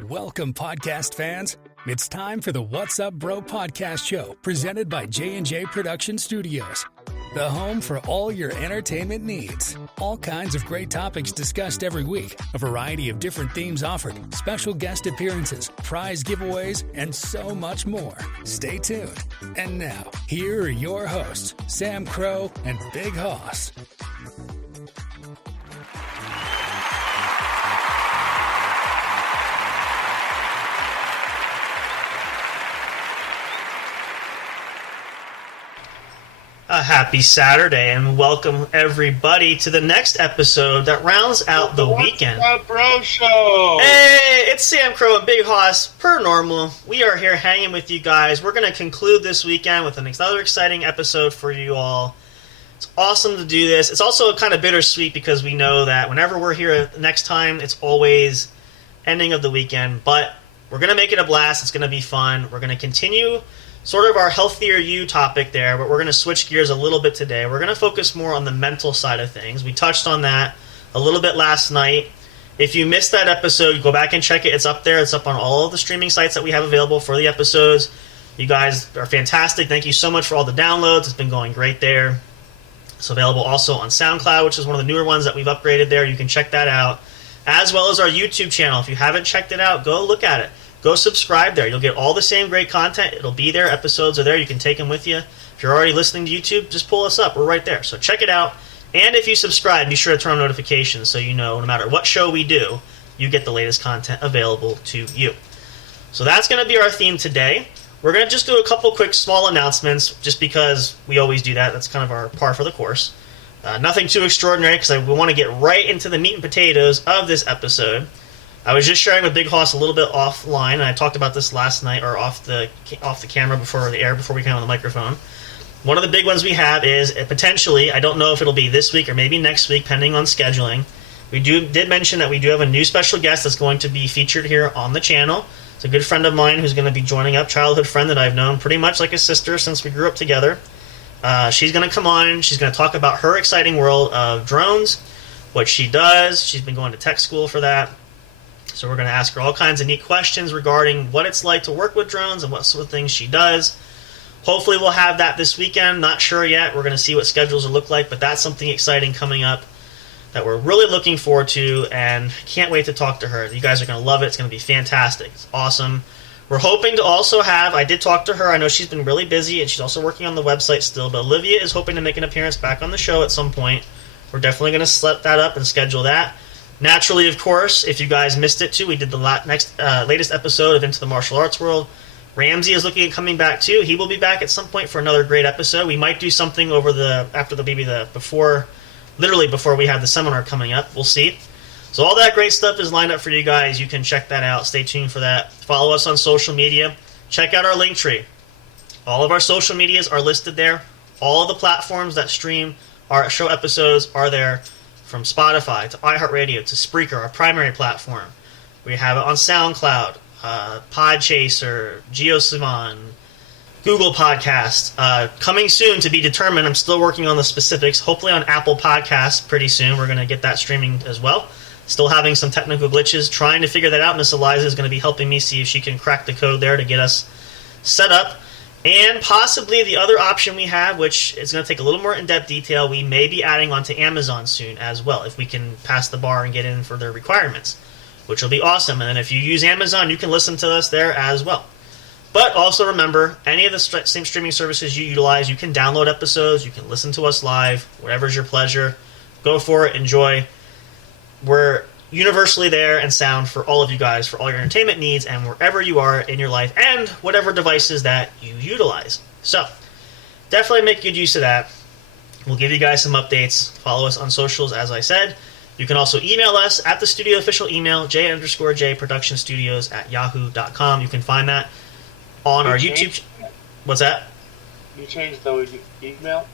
Welcome, podcast fans. It's time for the What's Up Bro podcast show, presented by J&J Production Studios, the home for all your entertainment needs. All kinds of great topics discussed every week, a variety of different themes offered, special guest appearances, prize giveaways, and so much more. Stay tuned. And now, here are your hosts, Sam Crow and Big Hoss. A happy Saturday and welcome everybody to the next episode that rounds out the weekend. What's up, Bro Show? Hey, it's Sam Crow and Big Hoss. Per normal, we are here hanging with you guys. We're going to conclude this weekend with another exciting episode for you all. It's awesome to do this. It's also kind of bittersweet because we know that whenever we're here next time, it's always ending of the weekend. But we're going to make it a blast. It's going to be fun. We're going to continue sort of our healthier you topic there, but we're going to switch gears a little bit today. We're going to focus more on the mental side of things. We touched on that a little bit last night. If you missed that episode, go back and check it. It's up there. It's up on all of the streaming sites that we have available for the episodes. You guys are fantastic. Thank you so much for all the downloads. It's been going great there. It's available also on SoundCloud, which is one of the newer ones that we've upgraded there. You can check that out, as well as our YouTube channel. If you haven't checked it out, go look at it. Go subscribe there. You'll get all the same great content. It'll be there. Episodes are there. You can take them with you. If you're already listening to YouTube, just pull us up. We're right there. So check it out. And if you subscribe, be sure to turn on notifications so you know no matter what show we do, you get the latest content available to you. So that's going to be our theme today. We're going to just do a couple quick small announcements just because we always do that. That's kind of our par for the course. Nothing too extraordinary because we want to get right into the meat and potatoes of this episode. I was just sharing with Big Hoss a little bit offline, and I talked about this last night, or off the camera before the air, before we came on the microphone. One of the big ones we have is potentially, I don't know if it'll be this week or maybe next week, depending on scheduling. We did mention that we do have a new special guest that's going to be featured here on the channel. It's a good friend of mine who's going to be joining up, childhood friend that I've known pretty much like a sister since we grew up together. She's going to come on. She's going to talk about her exciting world of drones, what she does. She's been going to tech school for that. So we're going to ask her all kinds of neat questions regarding what it's like to work with drones and what sort of things she does. Hopefully we'll have that this weekend. Not sure yet. We're going to see what schedules will look like, but that's something exciting coming up that we're really looking forward to and can't wait to talk to her. You guys are going to love it. It's going to be fantastic. It's awesome. We're hoping to also have, I did talk to her. I know she's been really busy and she's also working on the website still, but Olivia is hoping to make an appearance back on the show at some point. We're definitely going to set that up and schedule that. Naturally, of course, if you guys missed it too, we did the latest episode of Into the Martial Arts World. Ramsey is looking at coming back too. He will be back at some point for another great episode. We might do something before we have the seminar coming up. We'll see. So all that great stuff is lined up for you guys. You can check that out. Stay tuned for that. Follow us on social media. Check out our link tree. All of our social medias are listed there. All of the platforms that stream our show episodes are there. From Spotify to iHeartRadio to Spreaker, our primary platform. We have it on SoundCloud, Podchaser, GeoSavan, Google Podcast. Coming soon to be determined. I'm still working on the specifics. Hopefully on Apple Podcasts pretty soon. We're going to get that streaming as well. Still having some technical glitches. Trying to figure that out. Miss Eliza is going to be helping me see if she can crack the code there to get us set up. And possibly the other option we have, which is going to take a little more in-depth detail, we may be adding onto Amazon soon as well, if we can pass the bar and get in for their requirements, which will be awesome. And then if you use Amazon, you can listen to us there as well. But also remember, any of the same streaming services you utilize, you can download episodes, you can listen to us live, whatever's your pleasure. Go for it, enjoy. We're universally there and sound for all of you guys, for all your entertainment needs, and wherever you are in your life, and whatever devices that you utilize. So, definitely make good use of that. We'll give you guys some updates. Follow us on socials, as I said. You can also email us at the studio official email, j_jproductionstudios@yahoo.com. You can find that on our YouTube. What's that? You changed the email?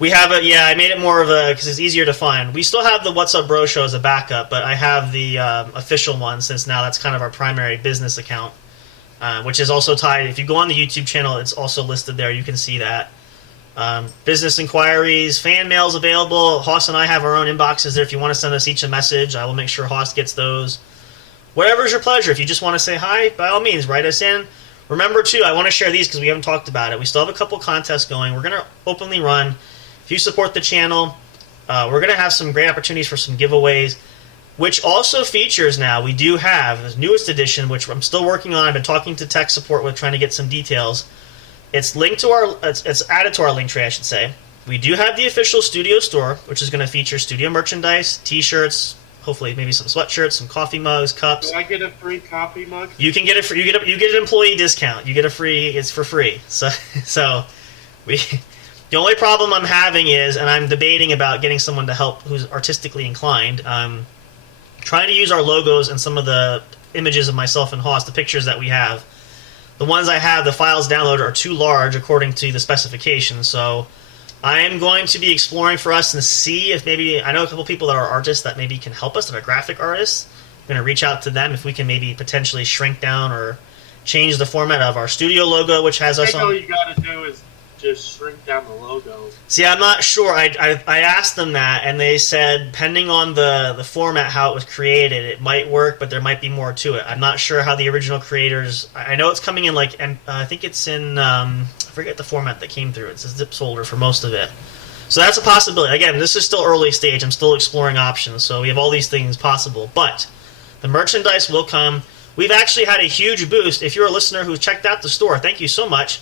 We have it, yeah, I made it more of a, because it's easier to find. We still have the What's Up Bro show as a backup, but I have the official one since now that's kind of our primary business account, which is also tied. If you go on the YouTube channel, it's also listed there. You can see that. Business inquiries, fan mails available. Hoss and I have our own inboxes there. If you want to send us each a message, I will make sure Hoss gets those. whatever's your pleasure. If you just want to say hi, by all means, write us in. Remember, too, I want to share these because we haven't talked about it. We still have a couple contests going. We're going to openly run. If you support the channel, we're going to have some great opportunities for some giveaways, which also features now, we do have the newest edition, which I'm still working on. I've been talking to tech support with trying to get some details. It's linked to our, it's added to our link tree, I should say. We do have the official studio store, which is going to feature studio merchandise, t-shirts, hopefully maybe some sweatshirts, some coffee mugs, cups. Do I get a free coffee mug? You can get it for, you get an employee discount. You get a free, it's for free. So we, the only problem I'm having is, and I'm debating about getting someone to help who's artistically inclined, trying to use our logos and some of the images of myself and Haas, the pictures that we have. The ones I have, the files downloaded are too large according to the specifications, so I am going to be exploring for us and see if maybe, I know a couple people that are artists that maybe can help us, that are graphic artists. I'm going to reach out to them if we can maybe potentially shrink down or change the format of our studio logo, which has us on. All you got to do is just shrink down the logo. See, I'm not sure. I asked them that, and they said, depending on the format, how it was created, it might work, but there might be more to it. I'm not sure how the original creators... I know it's coming in like... I think it's in... I forget the format that came through. It's a zip folder for most of it. So that's a possibility. Again, this is still early stage. I'm still exploring options, so we have all these things possible. But the merchandise will come. We've actually had a huge boost. If you're a listener who's checked out the store, thank you so much.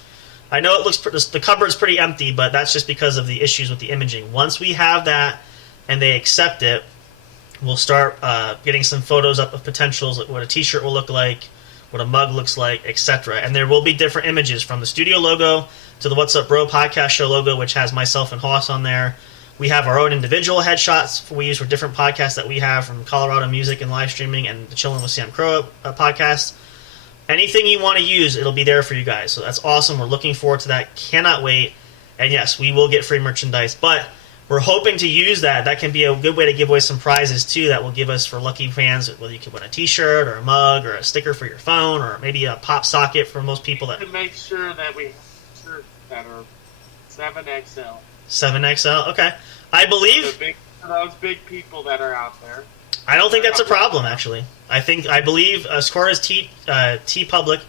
I know it looks the cupboard's pretty empty, but that's just because of the issues with the imaging. Once we have that and they accept it, we'll start getting some photos up of potentials, like what a t-shirt will look like, what a mug looks like, etc. And there will be different images from the studio logo to the What's Up Bro podcast show logo, which has myself and Haas on there. We have our own individual headshots we use for different podcasts that we have from Colorado Music and live streaming and the Chillin' with Sam Crow podcast. Anything you want to use, it'll be there for you guys. So that's awesome. We're looking forward to that. Cannot wait. And yes, we will get free merchandise. But we're hoping to use that. That can be a good way to give away some prizes, too, that will give us for lucky fans, whether you can win a t-shirt or a mug or a sticker for your phone or maybe a pop socket for most people. To make sure that we have shirts that are 7XL. 7XL? Okay. I believe... For those big people that are out there. I don't think that's a problem, actually. I believe, as far as T Public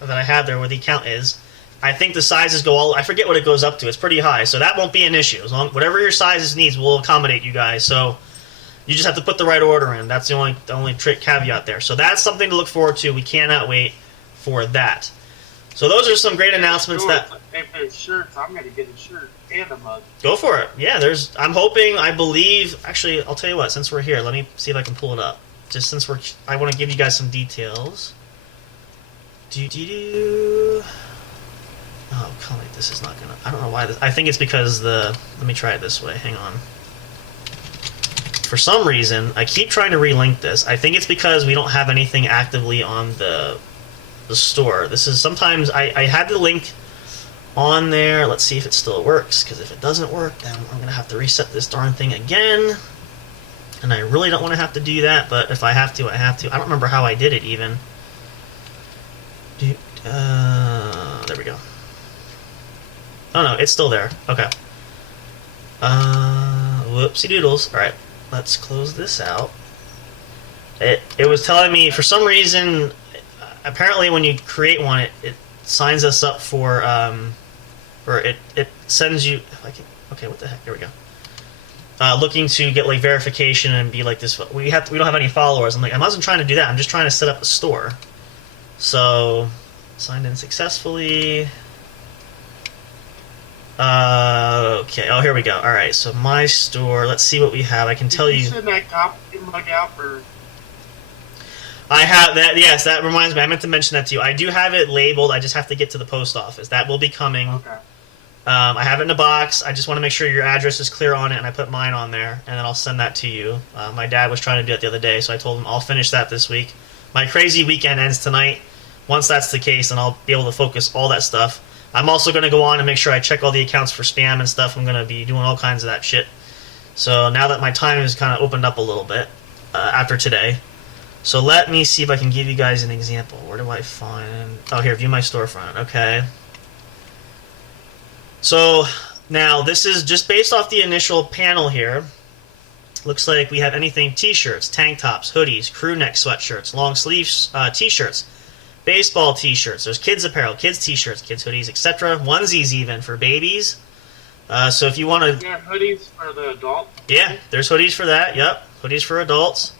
that I have there, where the account is, I think the sizes go all... I forget what it goes up to. It's pretty high, so that won't be an issue. As long whatever your sizes needs, we'll accommodate you guys. So you just have to put the right order in. That's the only trick caveat there. So that's something to look forward to. We cannot wait for that. So those are some great announcements that... If there's shirts, I'm going to get a shirt and a mug. Go for it. Yeah, I'm hoping, I believe... Actually, I'll tell you what, since we're here, let me see if I can pull it up. Just since I want to give you guys some details. Oh, come on, this is not going to... I don't know why this... I think it's because Let me try it this way. Hang on. For some reason, I keep trying to relink this. I think it's because we don't have anything actively on the store. This is sometimes... I had the link on there. Let's see if it still works, because if it doesn't work, then I'm going to have to reset this darn thing again. And I really don't want to have to do that, but if I have to, I have to. I don't remember how I did it, even. There we go. Oh, no, it's still there. Okay. Whoopsie doodles. Alright, let's close this out. It was telling me, for some reason, apparently when you create one, it signs us up for, or it sends you, if I can, okay, what the heck, here we go. Looking to get like verification and be like this. We don't have any followers. I'm like, I wasn't trying to do that. I'm just trying to set up a store. So, signed in successfully. Okay. Oh, here we go. All right. So my store. Let's see what we have. I can tell you. Send that copy mug out for. I have that. Yes, that reminds me. I meant to mention that to you. I do have it labeled. I just have to get to the post office. That will be coming. Okay. I have it in a box. I just want to make sure your address is clear on it, and I put mine on there, and then I'll send that to you. My dad was trying to do it the other day, so I told him I'll finish that this week. My crazy weekend ends tonight. Once that's the case, then I'll be able to focus all that stuff. I'm also going to go on and make sure I check all the accounts for spam and stuff. I'm going to be doing all kinds of that shit. So now that my time has kind of opened up a little bit after today. So let me see if I can give you guys an example. Where do I find... Oh, here, view my storefront. Okay. So now this is just based off the initial panel here. Looks like we have anything t-shirts, tank tops, hoodies, crew neck sweatshirts, long sleeves t-shirts, baseball t-shirts. There's kids apparel, kids t-shirts, kids hoodies, etc. Onesies even for babies. So if you want to... Yeah, hoodies for the adult. Yeah, there's hoodies for that. Yep, hoodies for adults.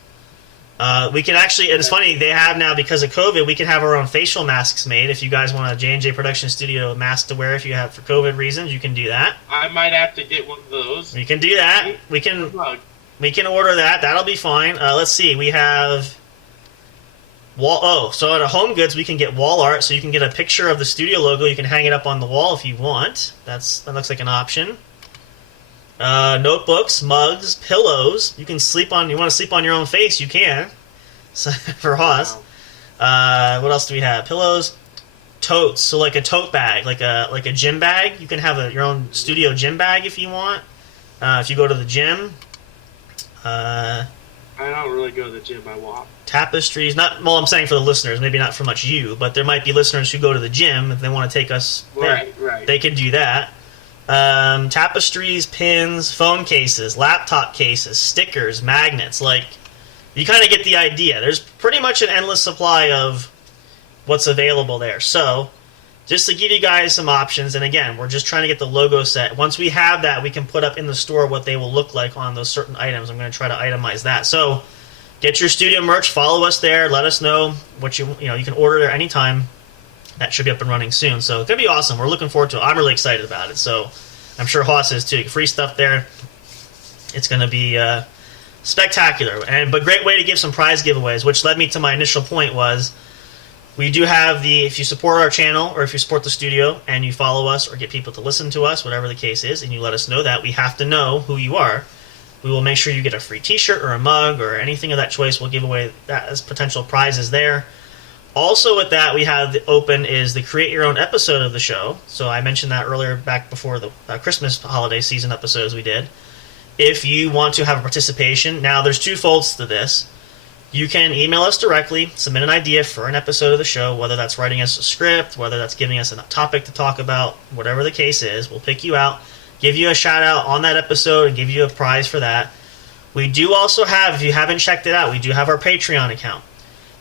We can actually, and it's funny, they have now, because of COVID, we can have our own facial masks made. If you guys want a J&J Production Studio mask to wear, if you have for COVID reasons, you can do that. I might have to get one of those. We can do that. We can order that. That'll be fine. Let's see. We have so at Home Goods we can get wall art, so you can get a picture of the studio logo. You can hang it up on the wall if you want. That looks like an option. Notebooks, mugs, pillows. You want to sleep on your own face, you can. So, for Haas. Wow. What else do we have? Pillows, totes. So like a tote bag, like a gym bag. You can have your own studio gym bag if you want. If you go to the gym. I don't really go to the gym. I walk. Tapestries. I'm saying for the listeners, maybe not for much you, but there might be listeners who go to the gym if they want to take us there. Right. They can do that. Tapestries, pins, phone cases, laptop cases, stickers, magnets. Like, you kind of get the idea. There's pretty much an endless supply of what's available there. So, just to give you guys some options, and again, we're just trying to get the logo set. Once we have that, we can put up in the store what they will look like on those certain items. I'm going to try to itemize that. So, get your studio merch, follow us there, let us know what you can order there anytime. That should be up and running soon. So it's going to be awesome. We're looking forward to it. I'm really excited about it. So I'm sure Haas is too. Free stuff there. It's going to be spectacular. But great way to give some prize giveaways, which led me to my initial point was we do have if you support our channel or if you support the studio and you follow us or get people to listen to us, whatever the case is, and you let us know that, we have to know who you are. We will make sure you get a free t-shirt or a mug or anything of that choice. We'll give away that as potential prizes there. Also with that, we have open is the create your own episode of the show. So I mentioned that earlier back before the Christmas holiday season episodes we did. If you want to have a participation, now there's two folds to this. You can email us directly, submit an idea for an episode of the show, whether that's writing us a script, whether that's giving us a topic to talk about, whatever the case is. We'll pick you out, give you a shout out on that episode, and give you a prize for that. We do also have, if you haven't checked it out, we do have our Patreon account.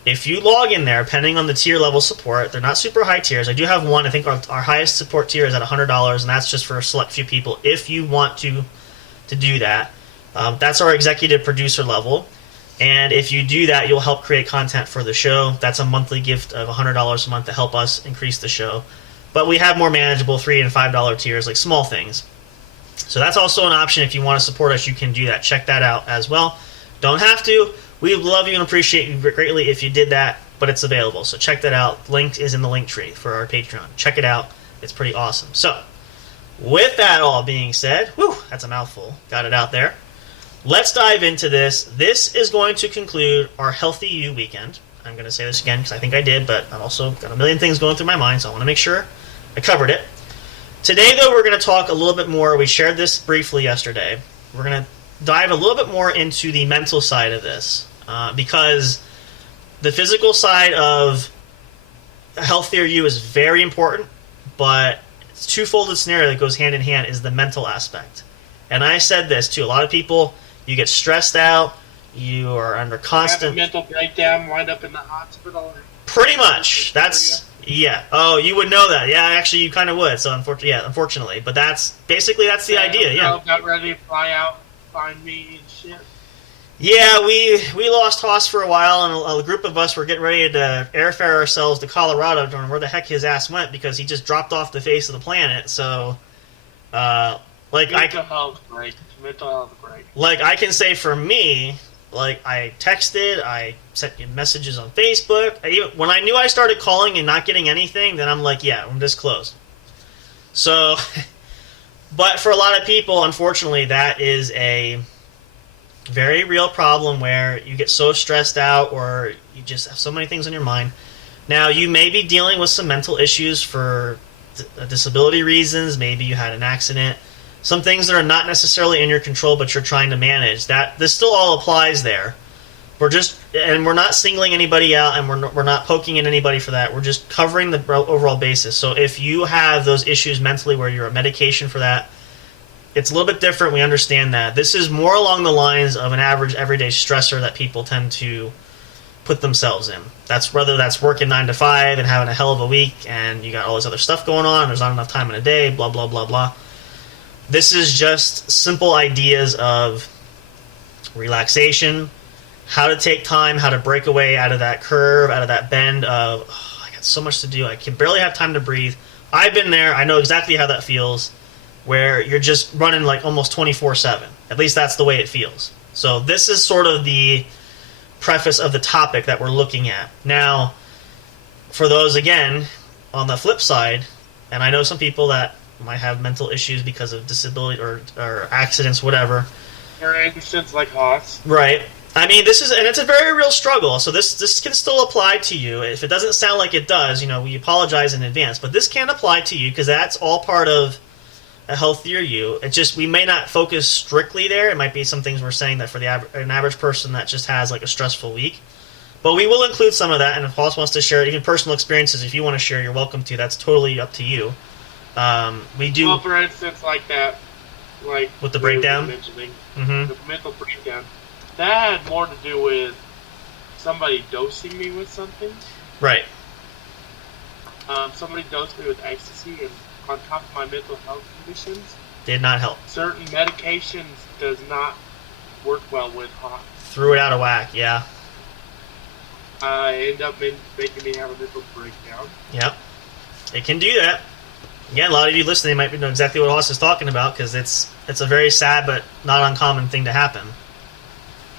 If you log in there, depending on the tier level support, they're not super high tiers. I do have one. I think our highest support tier is at $100, and that's just for a select few people. If you want to do that, that's our executive producer level. And if you do that, you'll help create content for the show. That's a monthly gift of $100 a month to help us increase the show. But we have more manageable $3 and $5 tiers, like small things. So that's also an option. If you want to support us, you can do that. Check that out as well. Don't have to. We would love you and appreciate you greatly if you did that, but it's available. So check that out. Link is in the link tree for our Patreon. Check it out. It's pretty awesome. So, with that all being said, that's a mouthful. Got it out there. Let's dive into this. This is going to conclude our Healthy You weekend. I'm going to say this again because I think I did, but I've also got a million things going through my mind, so I want to make sure I covered it. Today, though, we're going to talk a little bit more. We shared this briefly yesterday. We're going to dive a little bit more into the mental side of this. Because the physical side of a healthier you is very important, but it's a two-folded scenario that goes hand in hand is the mental aspect. And I said this too. A lot of people, you get stressed out, you are under constant... Have a mental breakdown, wind up in the hospital. Pretty much. That's... Yeah. Oh, you would know that. Yeah, actually, you kind of would. So, unfortunately. But that's the idea, yeah. Got ready to fly out, find me and shit. Yeah, we lost Haas for a while, and a group of us were getting ready to airfare ourselves to Colorado, don't know where the heck his ass went, because he just dropped off the face of the planet. So, Mental health break. Like, I can say for me, like, I texted, I sent you messages on Facebook. When I knew I started calling and not getting anything, then I'm like, yeah, I'm this close. So, but for a lot of people, unfortunately, that is a very real problem where you get so stressed out or you just have so many things on your mind. Now, you may be dealing with some mental issues for disability reasons. Maybe you had an accident. Some things that are not necessarily in your control, but you're trying to manage. This still all applies there. We're not singling anybody out, and we're not poking at anybody for that. We're just covering the overall basis. So if you have those issues mentally where you're on medication for that, it's a little bit different. We understand that. This is more along the lines of an average everyday stressor that people tend to put themselves in. That's whether that's working 9 to 5 and having a hell of a week and you got all this other stuff going on, there's not enough time in a day, blah, blah, blah, blah. This is just simple ideas of relaxation, how to take time, how to break away out of that curve, out of that bend of, oh, I got so much to do, I can barely have time to breathe. I've been there, I know exactly how that feels, where you're just running like almost 24/7. At least that's the way it feels. So this is sort of the preface of the topic that we're looking at. Now, for those, again, on the flip side, and I know some people that might have mental issues because of disability or accidents, whatever. For instance, like Haas. Right. I mean, this is, and it's a very real struggle, so this can still apply to you. If it doesn't sound like it does, we apologize in advance, but this can apply to you because that's all part of a healthier you. It just, we may not focus strictly there. It might be some things we're saying that for an average person that just has like a stressful week. But we will include some of that, and if Haas wants to share even personal experiences, if you want to share, you're welcome to. That's totally up to you. We do. Well, for instance, like that, like with the breakdown, the mental breakdown, that had more to do with somebody dosing me with something. Right. Somebody dosed me with ecstasy, and on top of my mental health conditions, did not help. Certain medications does not work well with Haas. Threw it out of whack. Yeah. End up making me have a mental breakdown. Yep. It can do that. Again, a lot of you listening might know exactly what Haas is talking about because it's a very sad but not uncommon thing to happen.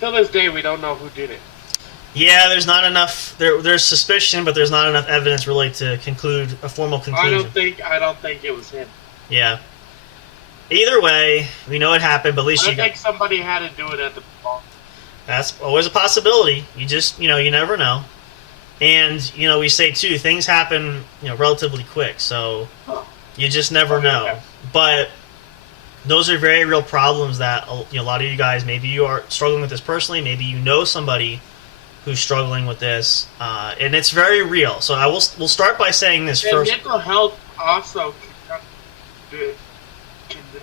Till this day, we don't know who did it. Yeah, there's not enough. There's suspicion, but there's not enough evidence really to conclude a formal conclusion. I don't think it was him. Yeah. Either way, we know it happened, but at least I think somebody had to do it at the ball. That's always a possibility. You just, you never know. And, we say, too, things happen, relatively quick. So you just never know. Yeah. But those are very real problems that, a lot of you guys, maybe you are struggling with this personally. Maybe you know somebody who's struggling with this. And it's very real. So we'll start by saying this first. Mental health also can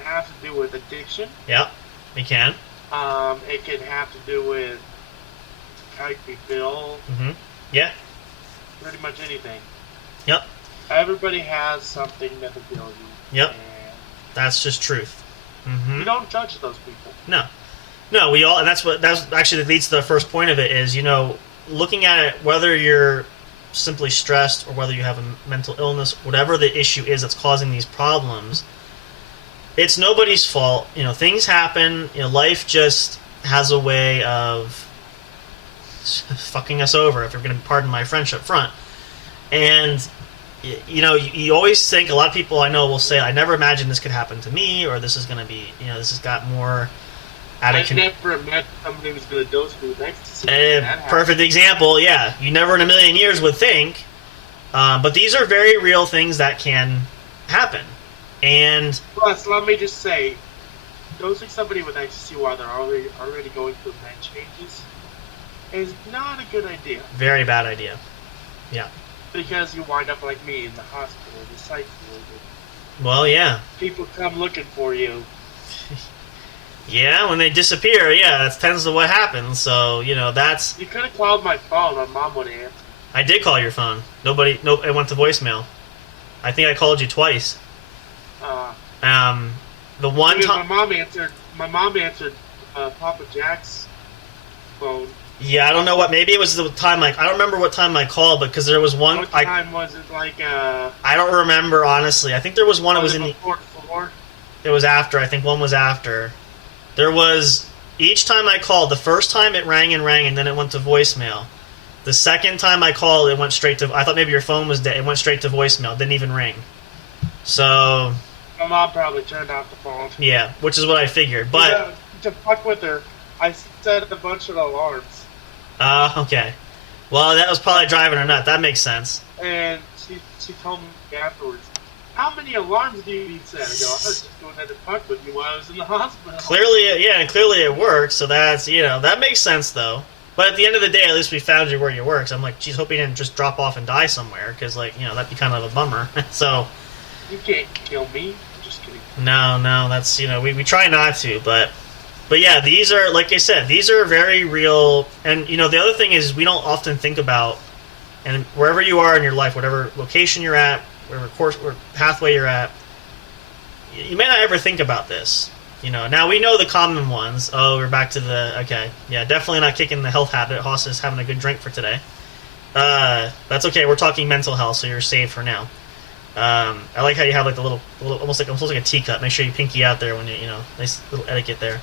have to do with addiction. Yeah, it can. It can have to do with how you feel. Mm-hmm. Yeah. Pretty much anything. Yep. Everybody has something that will deal you. Yep. That's just truth. Mm-hmm. You don't judge those people. No, we all, and that's actually leads to the first point of it is, looking at it, whether you're simply stressed or whether you have a mental illness, whatever the issue is that's causing these problems, it's nobody's fault. Things happen. Life just has a way of fucking us over, if you're going to pardon my French up front. And, you always think, a lot of people I know will say, I never imagined this could happen to me, or this is going to be, this has got more out of control. I never met somebody who was going to dose me with ecstasy. Perfect example, yeah. You never in a million years would think. But these are very real things that can happen. And plus, let me just say, dosing somebody with ecstasy while they're already going through med changes is not a good idea. Very bad idea. Yeah. Because you wind up like me in the hospital, the psych ward. Well, yeah. People come looking for you. Yeah, when they disappear, that tends to what happens. So, that's... You could have called my phone. My mom would have answered. I did call your phone. It went to voicemail. I think I called you twice. The one time... My mom answered Papa Jack's phone. Yeah, I don't know what... Maybe it was the time, I don't remember what time I called, but because there was one... What time was it, I don't remember, honestly. I think there was one... It was in the... Four? It was after. I think one was after. There was... Each time I called, the first time it rang, and then it went to voicemail. The second time I called, it went straight to... I thought maybe your phone was dead. It went straight to voicemail. It didn't even ring. So... My mom probably turned off the phone. Yeah, which is what I figured. But... Yeah, to fuck with her, I set a bunch of alarms. Okay. Well, that was probably driving her nuts. That makes sense. And she told me afterwards, how many alarms do you need set? I go, I was just going to fuck with you while I was in the hospital. Clearly it worked, so that's, that makes sense, though. But at the end of the day, at least we found you where you work. So I'm like, geez, hope you didn't just drop off and die somewhere, because, that'd be kind of a bummer. So... You can't kill me. just kidding. No, that's, we try not to, but yeah, these are, like I said, these are very real. And, the other thing is we don't often think about, and wherever you are in your life, whatever location you're at, whatever course or pathway you're at, you may not ever think about this. Now we know the common ones. Oh, we're back to okay. Yeah, definitely not kicking the health habit. Hoss is having a good drink for today. That's okay. We're talking mental health, so you're safe for now. I like how you have like the little almost like a teacup. Make sure you pinky out there when nice little etiquette there.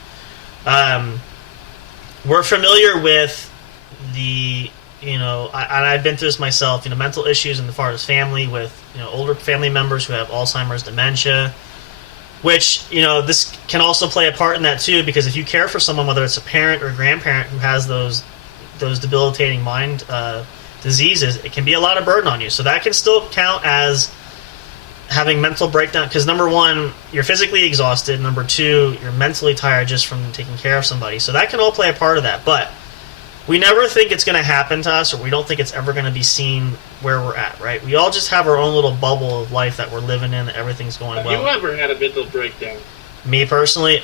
We're familiar with the, I've been through this myself, mental issues in the far as family with, older family members who have Alzheimer's, dementia, which, this can also play a part in that too, because if you care for someone, whether it's a parent or grandparent who has those debilitating mind diseases, it can be a lot of burden on you. So that can still count as having mental breakdown, because number one, you're physically exhausted. Number two, you're mentally tired just from taking care of somebody. So that can all play a part of that. But we never think it's going to happen to us, or we don't think it's ever going to be seen where we're at, right? We all just have our own little bubble of life that we're living in, that everything's going well. Have you ever had a mental breakdown? Me personally?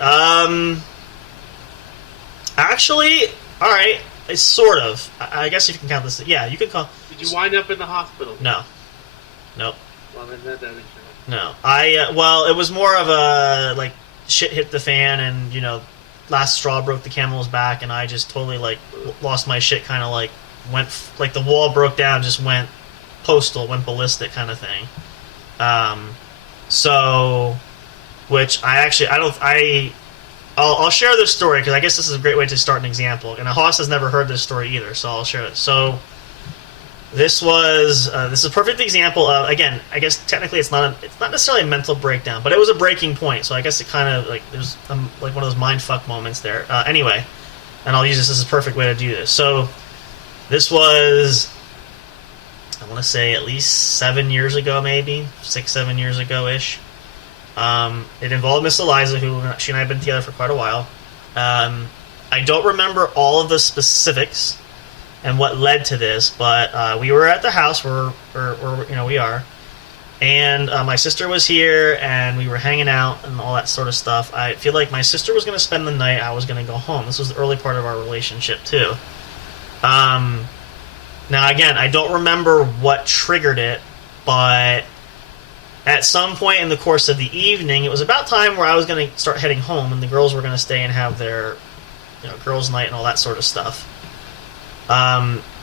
Actually, all right, it's sort of. I guess if you can count this. Yeah, you can call. Did you wind up in the hospital? No. Nope. Well, then that doesn't count. No. Well, it was more of a, like, shit hit the fan and, last straw broke the camel's back, and I just totally, like, lost my shit, kind of, like, went, like, the wall broke down, just went postal, went ballistic kind of thing. So, which I'll share this story, because I guess this is a great way to start an example, and Hoss has never heard this story either, so I'll share it. So, this is a perfect example of, again, I guess technically it's not necessarily a mental breakdown, but it was a breaking point. So I guess it kind of like there's like one of those mind fuck moments there. Anyway, and I'll use this as a perfect way to do this. So this was, I want to say at least 7 years ago, maybe 6-7 years ago ish. It involved Miss Eliza, who she and I have been together for quite a while. I don't remember all of the specifics and what led to this, but we were at the house where we are, and my sister was here, and we were hanging out and all that sort of stuff. I feel like my sister was going to spend the night, I was going to go home. This was the early part of our relationship too. Now again, I don't remember what triggered it, but at some point in the course of the evening, it was about time where I was going to start heading home, and the girls were going to stay and have their girls' night and all that sort of stuff.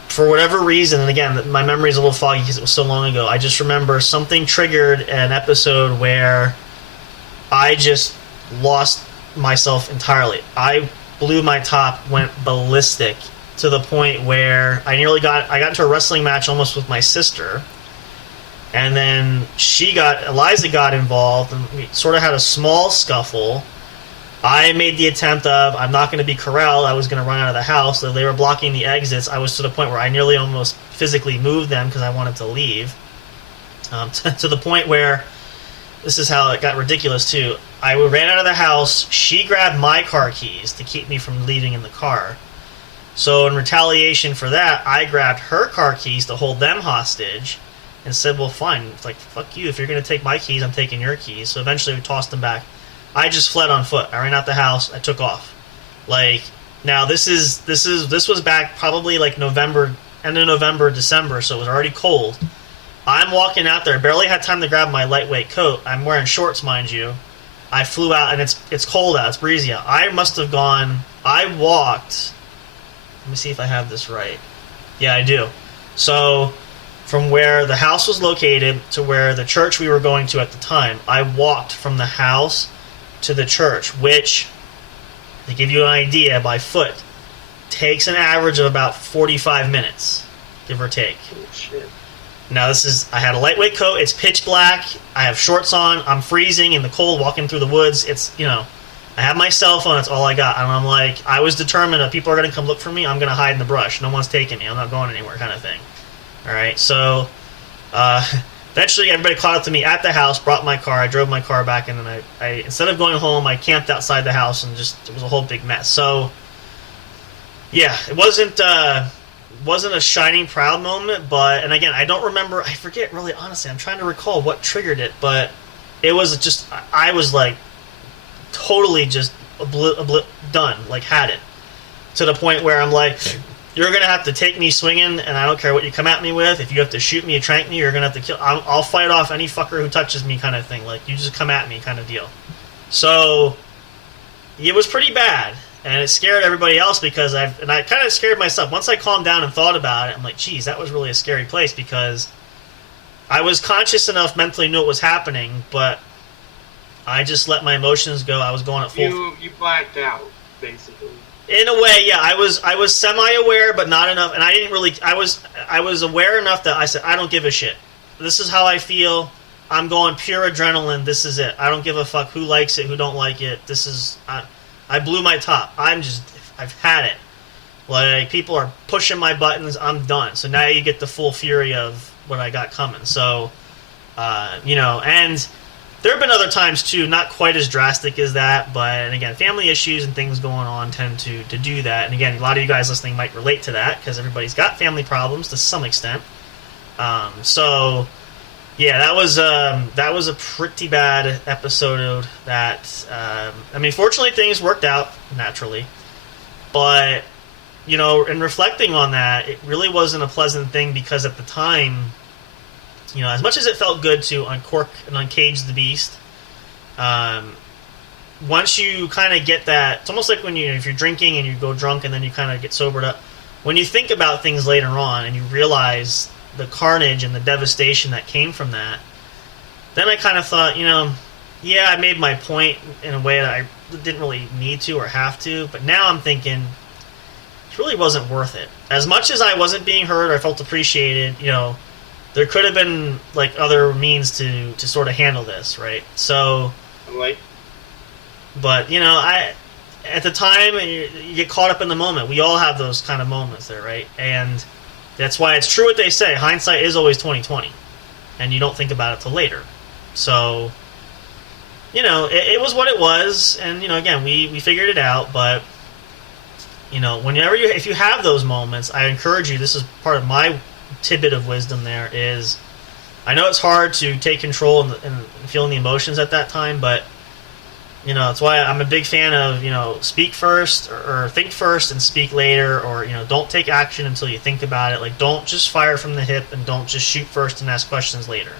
For whatever reason, and again, my memory is a little foggy because it was so long ago, I just remember something triggered an episode where I just lost myself entirely. I blew my top, went ballistic, to the point where I got into a wrestling match almost with my sister, and then Eliza got involved, and we sort of had a small scuffle. I made the attempt of, I'm not going to be corralled, I was going to run out of the house, so they were blocking the exits. I was to the point where I nearly almost physically moved them because I wanted to leave. To the point where, this is how it got ridiculous too, I ran out of the house, she grabbed my car keys to keep me from leaving in the car. So in retaliation for that, I grabbed her car keys to hold them hostage and said, well fine, it's like, fuck you, if you're going to take my keys, I'm taking your keys. So eventually we tossed them back. I just fled on foot. I ran out the house. I took off. Like, now this was back probably like November, end of November, December, so it was already cold. I'm walking out there. I barely had time to grab my lightweight coat. I'm wearing shorts, mind you. I flew out, and it's cold out. It's breezy out. I walked. Let me see if I have this right. Yeah, I do. So, from where the house was located to where the church we were going to at the time, I walked from the house to the church, which, to give you an idea, by foot, takes an average of about 45 minutes, give or take. Oh, shit. Now I had a lightweight coat, it's pitch black, I have shorts on, I'm freezing in the cold, walking through the woods, I have my cell phone, that's all I got, and I'm like, I was determined that people are going to come look for me, I'm going to hide in the brush, no one's taking me, I'm not going anywhere, kind of thing. Alright, so, eventually, everybody caught up to me at the house, brought my car, I drove my car back, and then I instead of going home, I camped outside the house, and it was a whole big mess. So, yeah, it wasn't a shining, proud moment, and again, I don't remember, I forget really, honestly, I'm trying to recall what triggered it, but it was just, I was like totally just done, like had it. To the point where I'm like, you're going to have to take me swinging, and I don't care what you come at me with. If you have to shoot me or trank me, you're going to have to kill. I'll fight off any fucker who touches me kind of thing. Like, you just come at me kind of deal. So, it was pretty bad. And it scared everybody else because I kind of scared myself. Once I calmed down and thought about it, I'm like, geez, that was really a scary place because I was conscious enough, mentally knew what was happening, but I just let my emotions go. I was going at full... You blacked out, basically. In a way, yeah, I was semi-aware, but not enough, and I didn't really. I was aware enough that I said, I don't give a shit. This is how I feel. I'm going pure adrenaline. This is it. I don't give a fuck who likes it, who don't like it. This is. I blew my top. I've had it. Like, people are pushing my buttons. I'm done. So now you get the full fury of what I got coming. So, and. There have been other times, too, not quite as drastic as that, but, and again, family issues and things going on tend to do that. And again, a lot of you guys listening might relate to that, because everybody's got family problems to some extent. So, yeah, that was a pretty bad episode that, fortunately things worked out naturally, but, in reflecting on that, it really wasn't a pleasant thing because at the time, as much as it felt good to uncork and uncage the beast, once you kind of get that, it's almost like when if you're drinking and you go drunk and then you kind of get sobered up. When you think about things later on and you realize the carnage and the devastation that came from that, then I kind of thought, yeah, I made my point in a way that I didn't really need to or have to, but now I'm thinking it really wasn't worth it. As much as I wasn't being heard or I felt appreciated, there could have been like other means to sort of handle this, right? So, but I at the time you get caught up in the moment. We all have those kind of moments there, right? And that's why it's true what they say: hindsight is always 20/20, and you don't think about it till later. So, it was what it was, and again, we figured it out. But whenever if you have those moments, I encourage you. This is part of my tidbit of wisdom there is, I know it's hard to take control and feeling the emotions at that time, but it's why I'm a big fan of speak first or think first and speak later, or don't take action until you think about it. Like, don't just fire from the hip and don't just shoot first and ask questions later.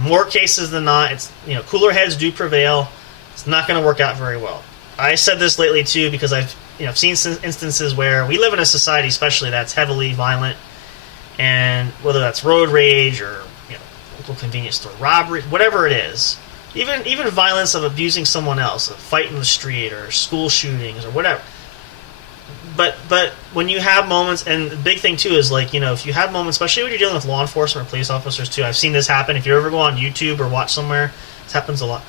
More cases than not, it's cooler heads do prevail. It's not going to work out very well. I said this lately too because I've seen instances where we live in a society, especially that's heavily violent. And whether that's road rage or local convenience store robbery, whatever it is, even violence of abusing someone else, a fight in the street or school shootings or whatever. But when you have moments, and the big thing too is like if you have moments, especially when you're dealing with law enforcement or police officers too. I've seen this happen. If you ever go on YouTube or watch somewhere, this happens a lot.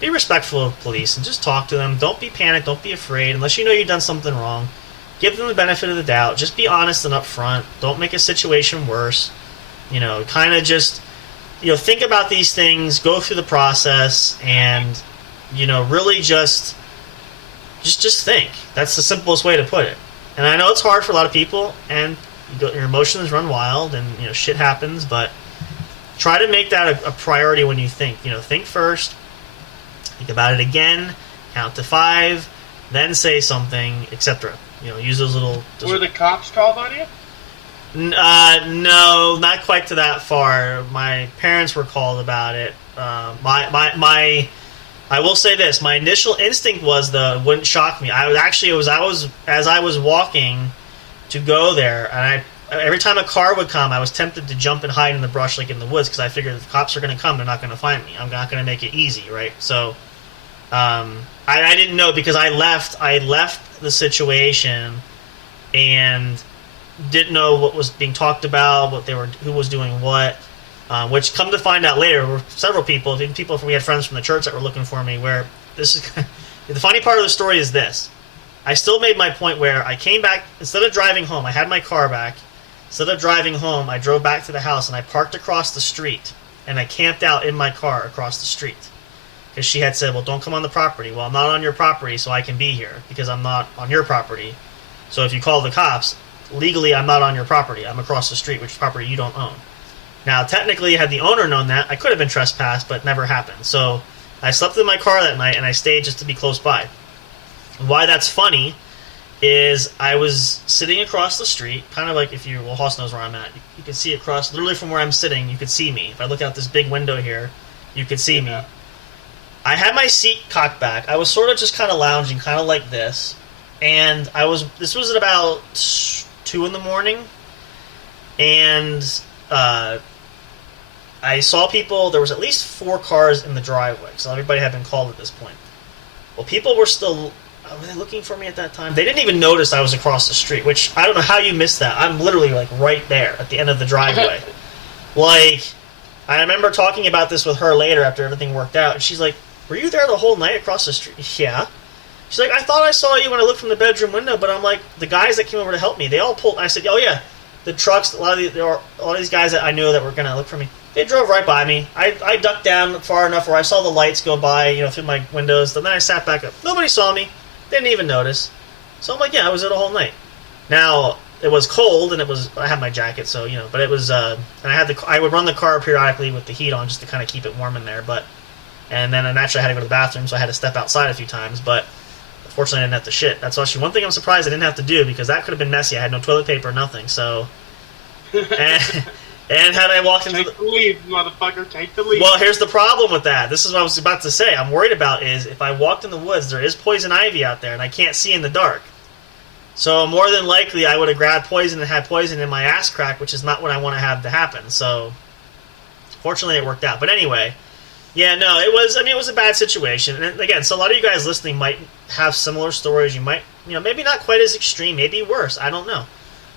Be respectful of police and just talk to them. Don't be panicked. Don't be afraid unless you've done something wrong. Give them the benefit of the doubt. Just be honest and upfront. Don't make a situation worse. Kind of just, think about these things, go through the process, and, really just think. That's the simplest way to put it. And I know it's hard for a lot of people, and your emotions run wild, and, shit happens, but try to make that a priority when you think. Think first, think about it again, count to 5, then say something, etc. Use those little... Were the cops called on you? No, not quite to that far. My parents were called about it. I will say this: my initial instinct was it wouldn't shock me. As I was walking to go there, and every time a car would come, I was tempted to jump and hide in the brush, like in the woods, because I figured if the cops are going to come, they're not going to find me. I'm not going to make it easy, right? So, I didn't know because I left the situation and didn't know what was being talked about, who was doing what, which come to find out later were several people. We had friends from the church that were looking for me. Where this is the funny part of the story is this: I still made my point where I came back instead of driving home. I had my car back. Instead of driving home, I drove back to the house and I parked across the street and I camped out in my car across the street. Because she had said, well, don't come on the property. Well, I'm not on your property, so I can be here because I'm not on your property. So if you call the cops, legally I'm not on your property. I'm across the street, which is property you don't own. Now, technically, had the owner known that, I could have been trespassed, but it never happened. So I slept in my car that night, and I stayed just to be close by. Why that's funny is I was sitting across the street, kind of like Hoss knows where I'm at. You can see across, literally from where I'm sitting, you could see me. If I look out this big window here, you could see me. I had my seat cocked back. I was sort of just kind of lounging, kind of like this. And this was at about 2 in the morning. And I saw people, there was at least 4 cars in the driveway. So everybody had been called at this point. Well, people were still... were they looking for me at that time? They didn't even notice I was across the street, which I don't know how you missed that. I'm literally like right there at the end of the driveway. Like, I remember talking about this with her later after everything worked out, and she's like, "Were you there the whole night across the street?" Yeah. She's like, "I thought I saw you when I looked from the bedroom window, but I'm like, the guys that came over to help me, they all pulled." I said, "Oh yeah, the trucks. A lot of these guys that I knew that were gonna look for me, they drove right by me. I ducked down far enough where I saw the lights go by, through my windows. And then I sat back up. Nobody saw me. Didn't even notice." So I'm like, yeah, I was there the whole night. Now, it was cold, and I had my jacket, so, but it was, and I would run the car periodically with the heat on just to kind of keep it warm in there, and then I naturally had to go to the bathroom, so I had to step outside a few times, but fortunately I didn't have to shit. That's actually one thing I'm surprised I didn't have to do, because that could have been messy. I had no toilet paper, nothing, so, and had I walked into Take the lead, motherfucker, take the lead. Well, here's the problem with that. This is what I was about to say. I'm worried about is if I walked in the woods, there is poison ivy out there, and I can't see in the dark. So more than likely, I would have grabbed poison and had poison in my ass crack, which is not what I want to have to happen. So, fortunately, it worked out. But anyway, yeah, no, it was a bad situation. And again, so a lot of you guys listening might have similar stories. You might, maybe not quite as extreme, maybe worse. I don't know.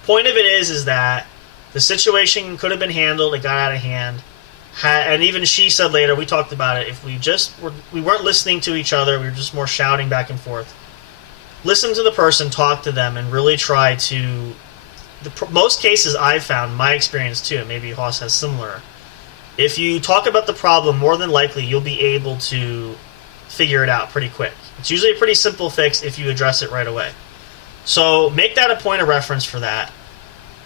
Point of it is that the situation could have been handled. It got out of hand. And even she said later, we talked about it, if we weren't listening to each other, we were just more shouting back and forth. Listen to the person, talk to them, and really try to... most cases I've found, my experience too, and maybe Hoss has similar, if you talk about the problem, more than likely you'll be able to figure it out pretty quick. It's usually a pretty simple fix if you address it right away. So make that a point of reference for that.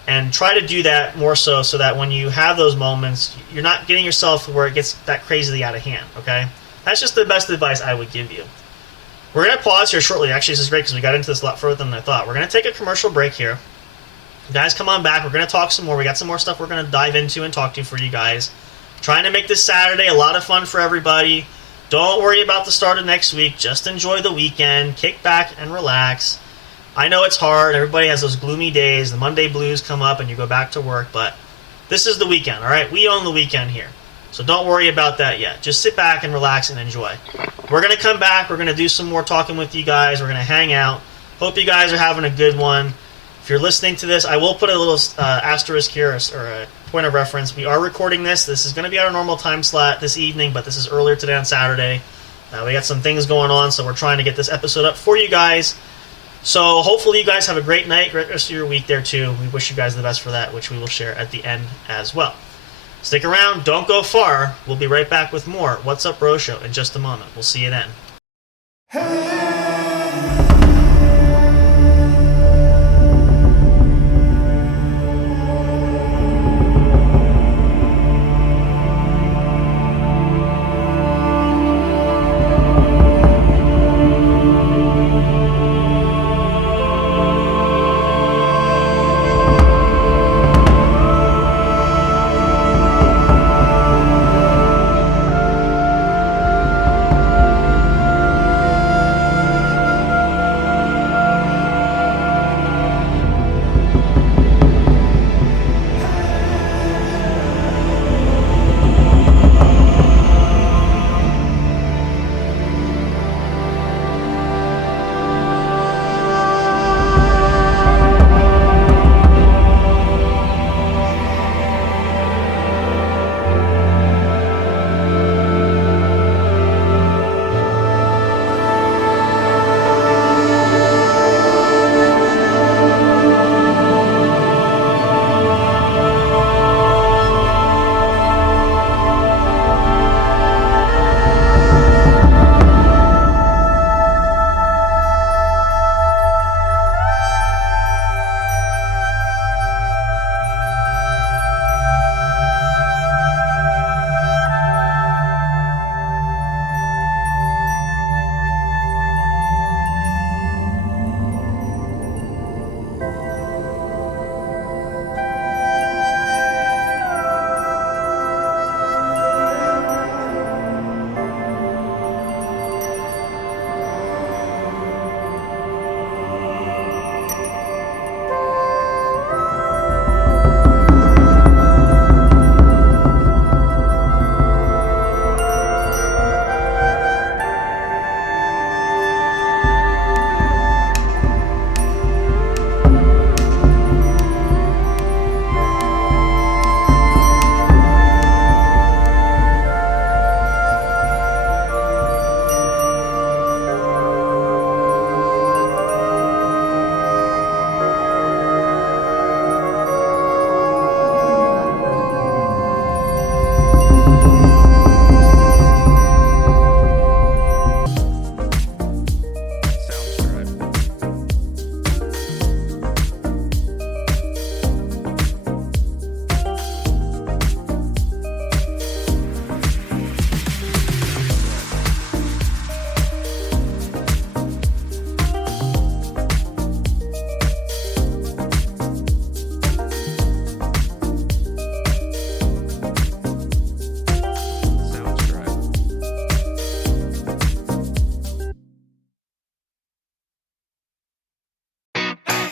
And try to do that more so that when you have those moments, you're not getting yourself where it gets that crazily out of hand, okay? That's just the best advice I would give you. We're going to pause here shortly. Actually, this is great because we got into this a lot further than I thought. We're going to take a commercial break here. You guys, come on back. We're going to talk some more. We got some more stuff we're going to dive into and talk to for you guys. Trying to make this Saturday a lot of fun for everybody. Don't worry about the start of next week. Just enjoy the weekend. Kick back and relax. I know it's hard. Everybody has those gloomy days. The Monday blues come up and you go back to work. But this is the weekend, all right? We own the weekend here. So don't worry about that yet. Just sit back and relax and enjoy. We're going to come back. We're going to do some more talking with you guys. We're going to hang out. Hope you guys are having a good one. If you're listening to this, I will put a little asterisk here or a point of reference. We are recording this. This is going to be our normal time slot this evening, but this is earlier today on Saturday. We got some things going on, so we're trying to get this episode up for you guys. So hopefully you guys have a great night, great rest of your week there too. We wish you guys the best for that, which we will share at the end as well. Stick around, don't go far. We'll be right back with more What's Up Bro Show in just a moment. We'll see you then.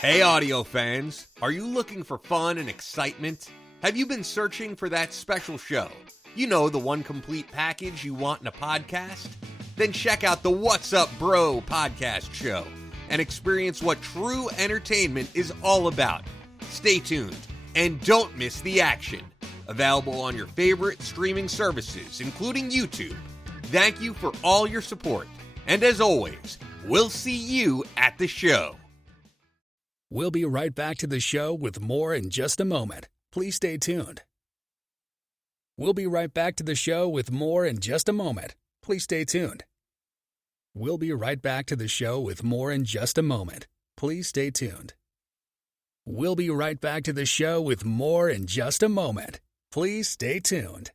Hey audio fans, are you looking for fun and excitement? Have you been searching for that special show? You know, the one complete package you want in a podcast? Then check out the What's Up Bro podcast show and experience what true entertainment is all about. Stay tuned and don't miss the action. Available on your favorite streaming services, including YouTube. Thank you for all your support. And as always, we'll see you at the show. We'll be right back to the show with more in just a moment. Please stay tuned. We'll be right back to the show with more in just a moment. Please stay tuned. We'll be right back to the show with more in just a moment. Please stay tuned. We'll be right back to the show with more in just a moment. Please stay tuned.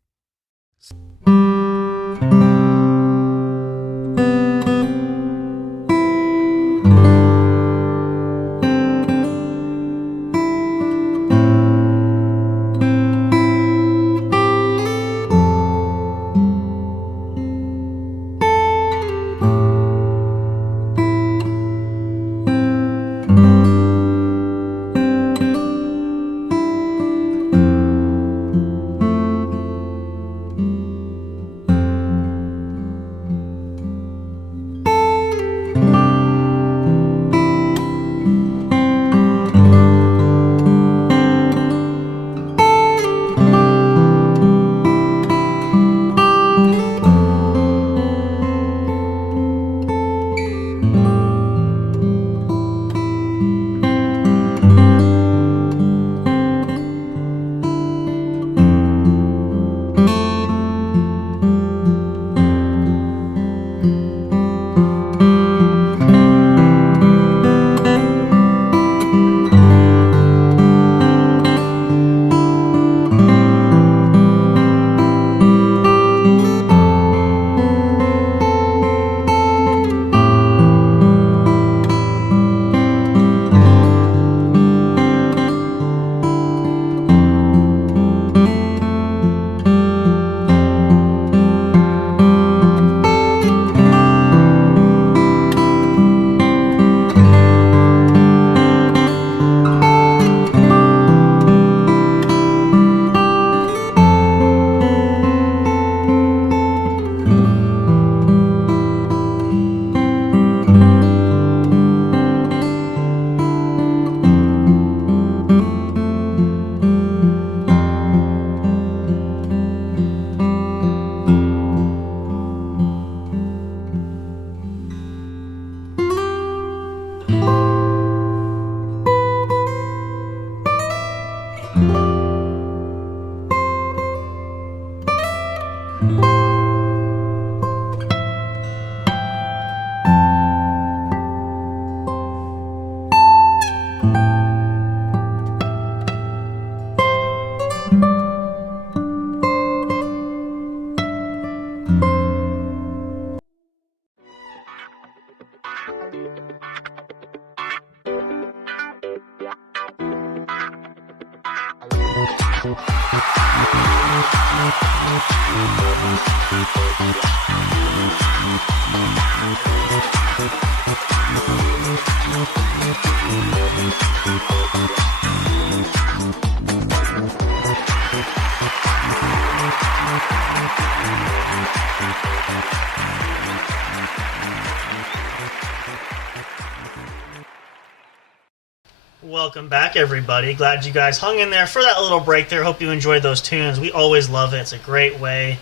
Welcome back, everybody. Glad you guys hung in there for that little break there. Hope you enjoyed those tunes. We always love it. It's a great way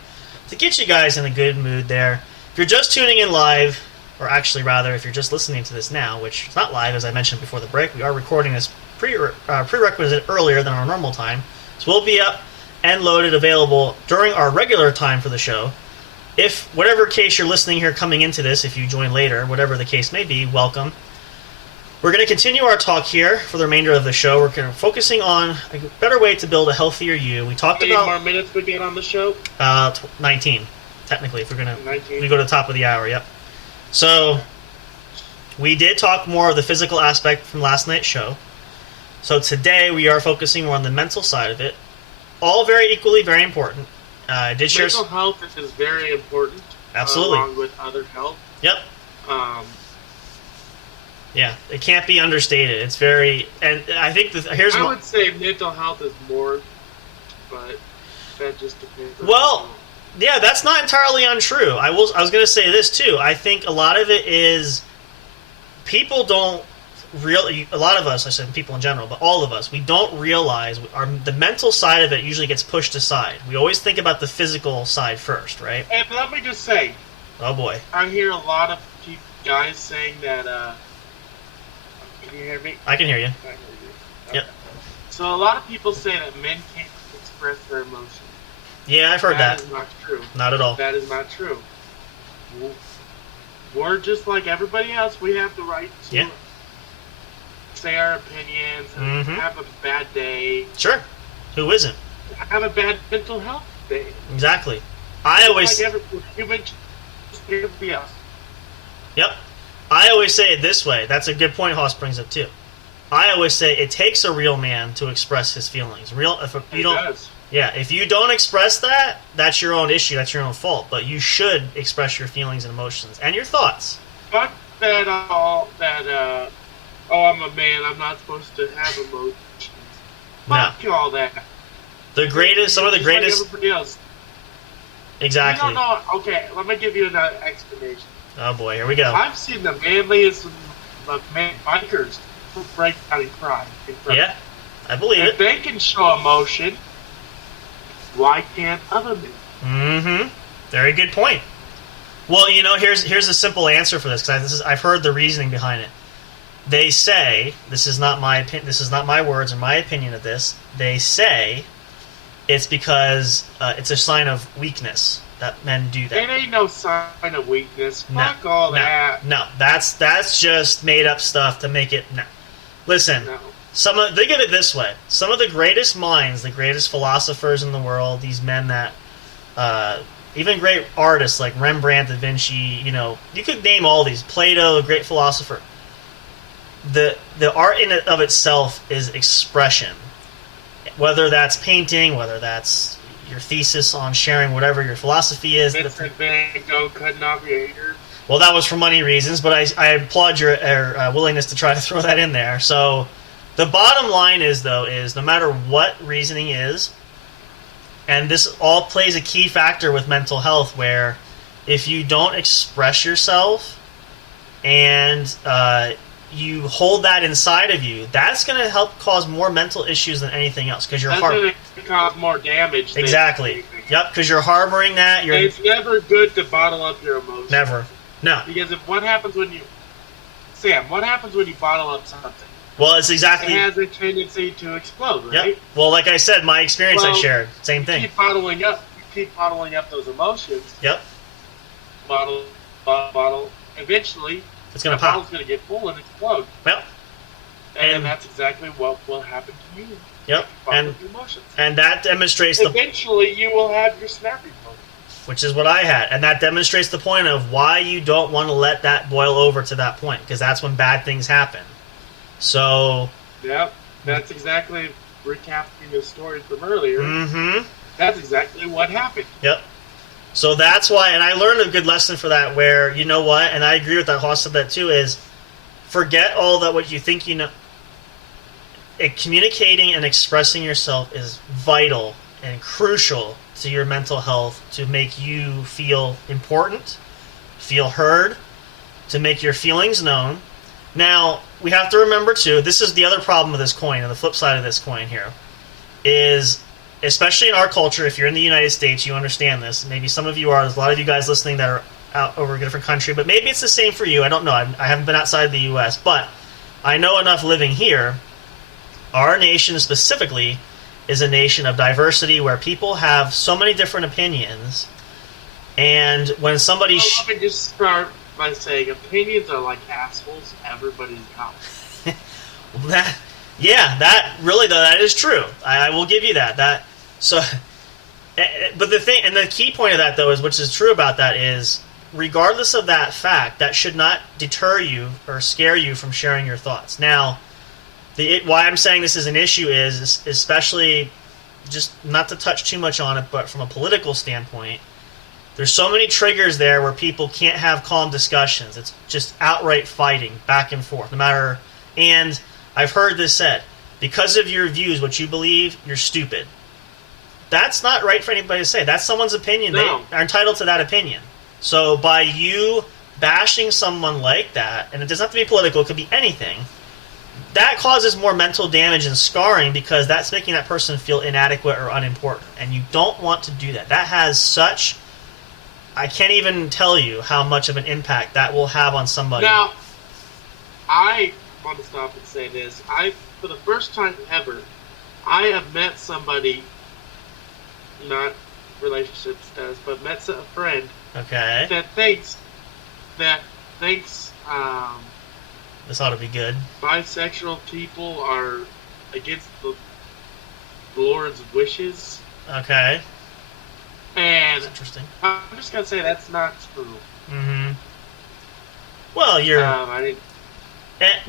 to get you guys in a good mood there. If you're just tuning in live, or actually rather, if you're just listening to this now, which is not live, as I mentioned before the break, we are recording this prerequisite earlier than our normal time. So we'll be up and loaded, available during our regular time for the show. If, whatever case you're listening here coming into this, if you join later, whatever the case may be, welcome. We're going to continue our talk here for the remainder of the show. We're going to focusing on a better way to build a healthier you. We talked about... How many more minutes we get on the show? 19, technically, if we're going to... 19. We go to the top of the hour, yep. So, we did talk more of the physical aspect from last night's show. So today we are focusing more on the mental side of it. All very equally very important. I did share... Mental health is very important. Absolutely. Along with other health. Yep. Yeah, it can't be understated. It's very, and I think I would say mental health is more, but that just depends. Well, yeah, that's not entirely untrue. I was going to say this too. I think a lot of it is people don't really. A lot of us, I said people in general, but all of us, we don't realize the mental side of it usually gets pushed aside. We always think about the physical side first, right? And let me just say, oh boy, I hear a lot of guys saying that. Can you hear me? I can hear you. I can hear you. Okay. Yep. So a lot of people say that men can't express their emotions. Yeah, I've heard that. That is not true. Not at all. That is not true. We're just like everybody else. We have the right to say our opinions and have a bad day. Sure. Who isn't? Have a bad mental health day. Exactly. I always... Like everybody else. Yep. I always say it this way. That's a good point Hoss brings up too. I always say it takes a real man to express his feelings. If you don't express that, that's your own issue. That's your own fault. But you should express your feelings and emotions and your thoughts. Fuck that I'm a man, I'm not supposed to have emotions. Fuck all that. Some of the greatest... Like everybody else. Exactly. You don't know. Okay, let me give you an explanation. Oh boy, here we go. I've seen the manliest of man bikers break down and cry. Yeah, I believe it. If they can show emotion, why can't other men? Mm-hmm. Very good point. Well, here's a simple answer for this because I've heard the reasoning behind it. They say, this is not my words or my opinion of this. They say it's because it's a sign of weakness that men do that. It ain't no sign of weakness. Fuck all that. No, that's just made up stuff to make it. No, listen. No. Think of it this way: some of the greatest minds, the greatest philosophers in the world, these men that, even great artists like Rembrandt, Da Vinci. You could name all these. Plato, a great philosopher. The art in and of itself is expression. Whether that's painting, whether that's your thesis on sharing whatever your philosophy is. Vincent Van Gogh cutting off your ear. Well, that was for money reasons, but I applaud your willingness to try to throw that in there. So the bottom line is no matter what reasoning is, and this all plays a key factor with mental health, where if you don't express yourself and you hold that inside of you, that's going to help cause more mental issues than anything else because that's going to cause more damage. Exactly. Yep, because you're harboring that. It's never good to bottle up your emotions. Never. No. Because what happens when you bottle up something? Well, it's exactly... It has a tendency to explode, right? Yep. Well, like I said, my experience I shared. Same thing. You keep bottling up those emotions. Yep. Bottle. Eventually... It's going to pop. The bottle's going to get full and explode. Yep. And that's exactly what will happen to you. Yep. And that demonstrates eventually you will have your snapping moment. Which is what I had. And that demonstrates the point of why you don't want to let that boil over to that point. Because that's when bad things happen. So... Yep. That's exactly recapping the story from earlier. Mm-hmm. That's exactly what happened. Yep. So that's why, and I learned a good lesson for that where, you know what, and I agree with that, Hoss said that too, is forget all that what you think you know. Communicating and expressing yourself is vital and crucial to your mental health to make you feel important, feel heard, to make your feelings known. Now, we have to remember too, this is the other problem with this coin, and the flip side of this coin here, is... especially in our culture, if you're in the United States, you understand this. Maybe some of you are. There's a lot of you guys listening that are out over a different country, but maybe it's the same for you. I don't know. I haven't been outside the U.S., but I know enough living here. Our nation specifically is a nation of diversity where people have so many different opinions, and when somebody... let me just start by saying opinions are like assholes. Everybody's got that is true. I will give you that. So, but the thing, and the key point of that though is, which is true about that is, regardless of that fact, that should not deter you or scare you from sharing your thoughts. Now, why I'm saying this is an issue is especially, just not to touch too much on it, but from a political standpoint, There's so many triggers there where people can't have calm discussions. It's just outright fighting back and forth, no matter. And I've heard this said, because of your views, what you believe, you're stupid. That's not right for anybody to say. That's someone's opinion. No. They are entitled to that opinion. So by you bashing someone like that, and it doesn't have to be political, it could be anything, that causes more mental damage and scarring because that's making that person feel inadequate or unimportant. And you don't want to do that. That has such... I can't even tell you how much of an impact that will have on somebody. Now, I want to stop and say this. For the first time ever, I have met somebody, not relationship status, but met a friend Okay. that thinks This ought to be good. bisexual people are against the Lord's wishes. Okay. And That's interesting. I'm just gonna say that's not true. Mm-hmm. Well, you're... I didn't.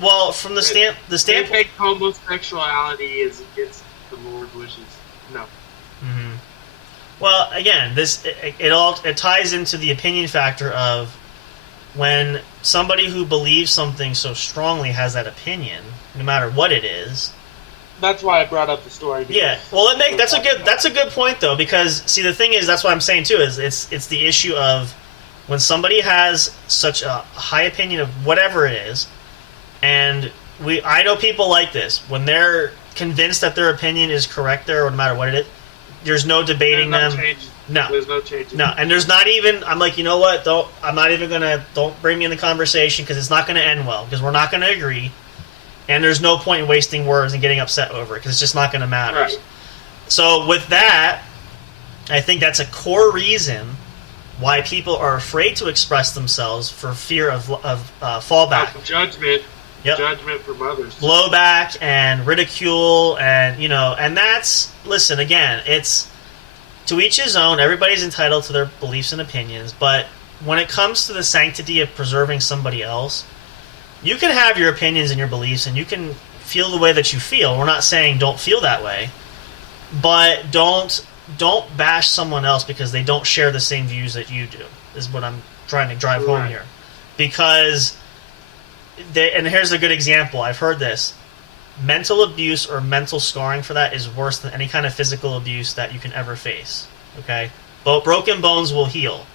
well, from the They standpoint... think homosexuality is against the Lord's wishes. No. Mm-hmm. Well, again, it ties into the opinion factor of when somebody who believes something so strongly has that opinion, no matter what it is. That's why I brought up the story. Yeah, well, that's a good point though, because see, the thing is, that's what I'm saying too, is it's the issue of when somebody has such a high opinion of whatever it is, and I know people like this when they're convinced that their opinion is correct there, or no matter what it is, there's no debating them. No, there's no change. No, and there's not even. I'm like, you know what? Don't bring me in the conversation because it's not gonna end well because we're not gonna agree. And there's no point in wasting words and getting upset over it because it's just not going to matter. Right. So with that, I think that's a core reason why people are afraid to express themselves for fear of fallback. Judgment. Yep. Judgment from others. Blowback and ridicule and that's, listen, again, it's to each his own. Everybody's entitled to their beliefs and opinions. But when it comes to the sanctity of preserving somebody else, you can have your opinions and your beliefs, and you can feel the way that you feel. We're not saying don't feel that way, but don't bash someone else because they don't share the same views that you do, is what I'm trying to drive home here. Because, and here's a good example. I've heard this. Mental abuse or mental scarring for that is worse than any kind of physical abuse that you can ever face. Okay? Broken bones will heal.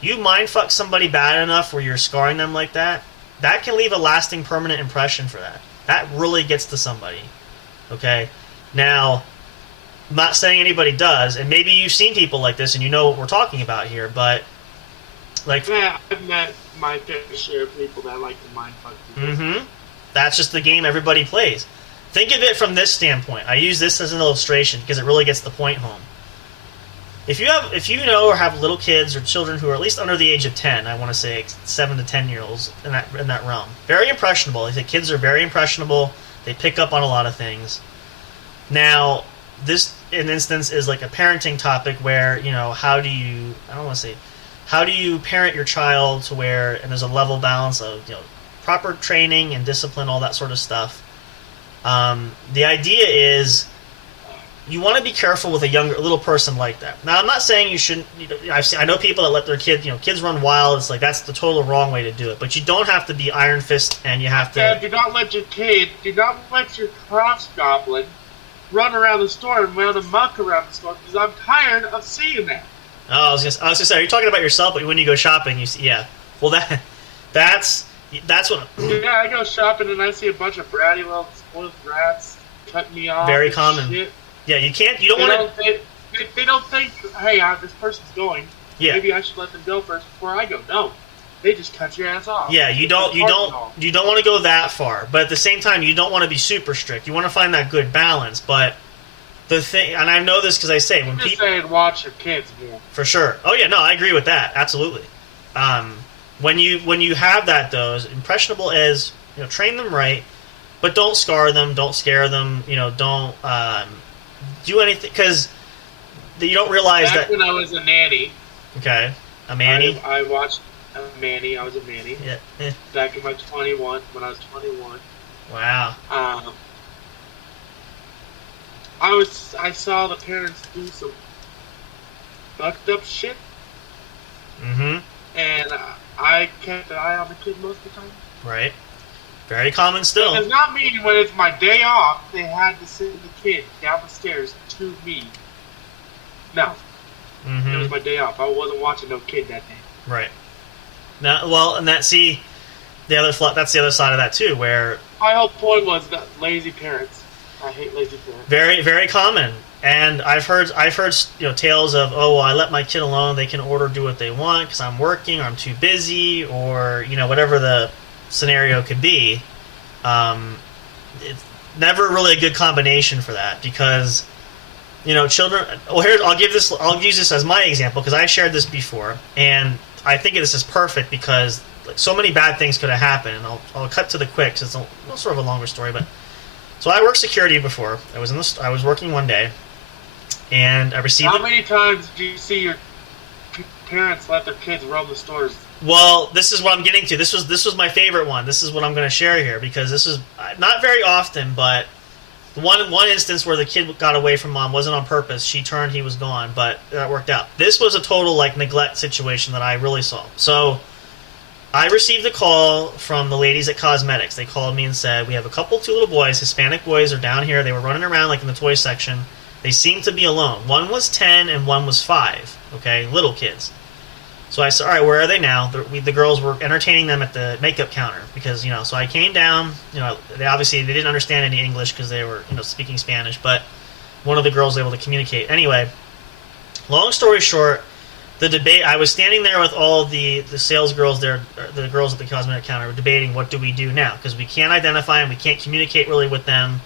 You mindfuck somebody bad enough where you're scarring them like that, that can leave a lasting permanent impression for that. That really gets to somebody. Okay? Now, I'm not saying anybody does, and maybe you've seen people like this and you know what we're talking about here, but like... Yeah, I've met my fair share of people that like to mindfuck people. Mm-hmm. That's just the game everybody plays. Think of it from this standpoint. I use this as an illustration because it really gets the point home. If you know or have little kids or children who are at least under the age of 10, I want to say 7 to 10-year-olds in that realm, very impressionable. The kids are very impressionable. They pick up on a lot of things. Now, this in instance is like a parenting topic where how do you parent your child to where and there's a level balance of proper training and discipline, all that sort of stuff. The idea is, you want to be careful with a little person like that. Now, I'm not saying you shouldn't. I know people that let their kids run wild. It's like that's the total wrong way to do it. But you don't have to be iron fist, and you have to. Yeah, do not let your cross goblin run around the store and run amok around the store because I'm tired of seeing that. Oh, I was gonna say, are you talking about yourself? But when you go shopping, you see, yeah. Well, that's what. Yeah, I go shopping and I see a bunch of bratty little spoiled brats cutting me off. Very common. Shit. Yeah, you can't. You don't want to. They don't think, hey, this person's going. Yeah. Maybe I should let them go first before I go. No, they just cut your ass off. Yeah, you don't want to go that far, but at the same time, you don't want to be super strict. You want to find that good balance. But the thing, and I know this because I say when people saying watch your kids more. For sure. Oh yeah, no, I agree with that. Absolutely. When you have that though, as impressionable as train them right, but don't scar them, don't scare them. Don't do anything because you don't realize Back that. when I was a nanny. Okay, a manny. I watched a manny. I was a manny. Yeah. Back in my 21, when I was 21. Wow. I saw the parents do some fucked up shit, Mm-hmm. And I kept an eye on the kid most of the time. Right. Very common still. It does not mean when it's my day off, they had to send the kid down the stairs to me. No. Mm-hmm. It was my day off. I wasn't watching no kid that day. Right. Now, well, and that's the other side of that too, where My whole point was that lazy parents. I hate lazy parents. very, very common. And I've heard tales of, oh, well, I let my kid alone. They can do what they want because I'm working or I'm too busy or whatever the scenario could be. It's never really a good combination for that because children. Well, I'll use this as my example because I shared this before, and I think this is perfect because so many bad things could have happened. And I'll cut to the quick because it's sort of a longer story, but. So I worked security before. I was working one day, and I received. How many times do you see your parents let their kids roam the stores? Well, this is what I'm getting to. This was my favorite one. This is what I'm going to share here because this is not very often, but one instance where the kid got away from mom wasn't on purpose. She turned, he was gone, but that worked out. This was a total neglect situation that I really saw. So. I received a call from the ladies at Cosmetics. They called me and said, we have two little boys, Hispanic boys, are down here. They were running around in the toy section. They seemed to be alone. One was 10 and one was 5, okay, little kids. So I said, all right, where are they now? The girls were entertaining them at the makeup counter because, so I came down. They didn't understand any English because they were, speaking Spanish, but one of the girls was able to communicate. Anyway, long story short, the debate, I was standing there with all the sales girls there, the girls at the cosmetic counter, debating what do we do now, because we can't identify them, we can't communicate really with them.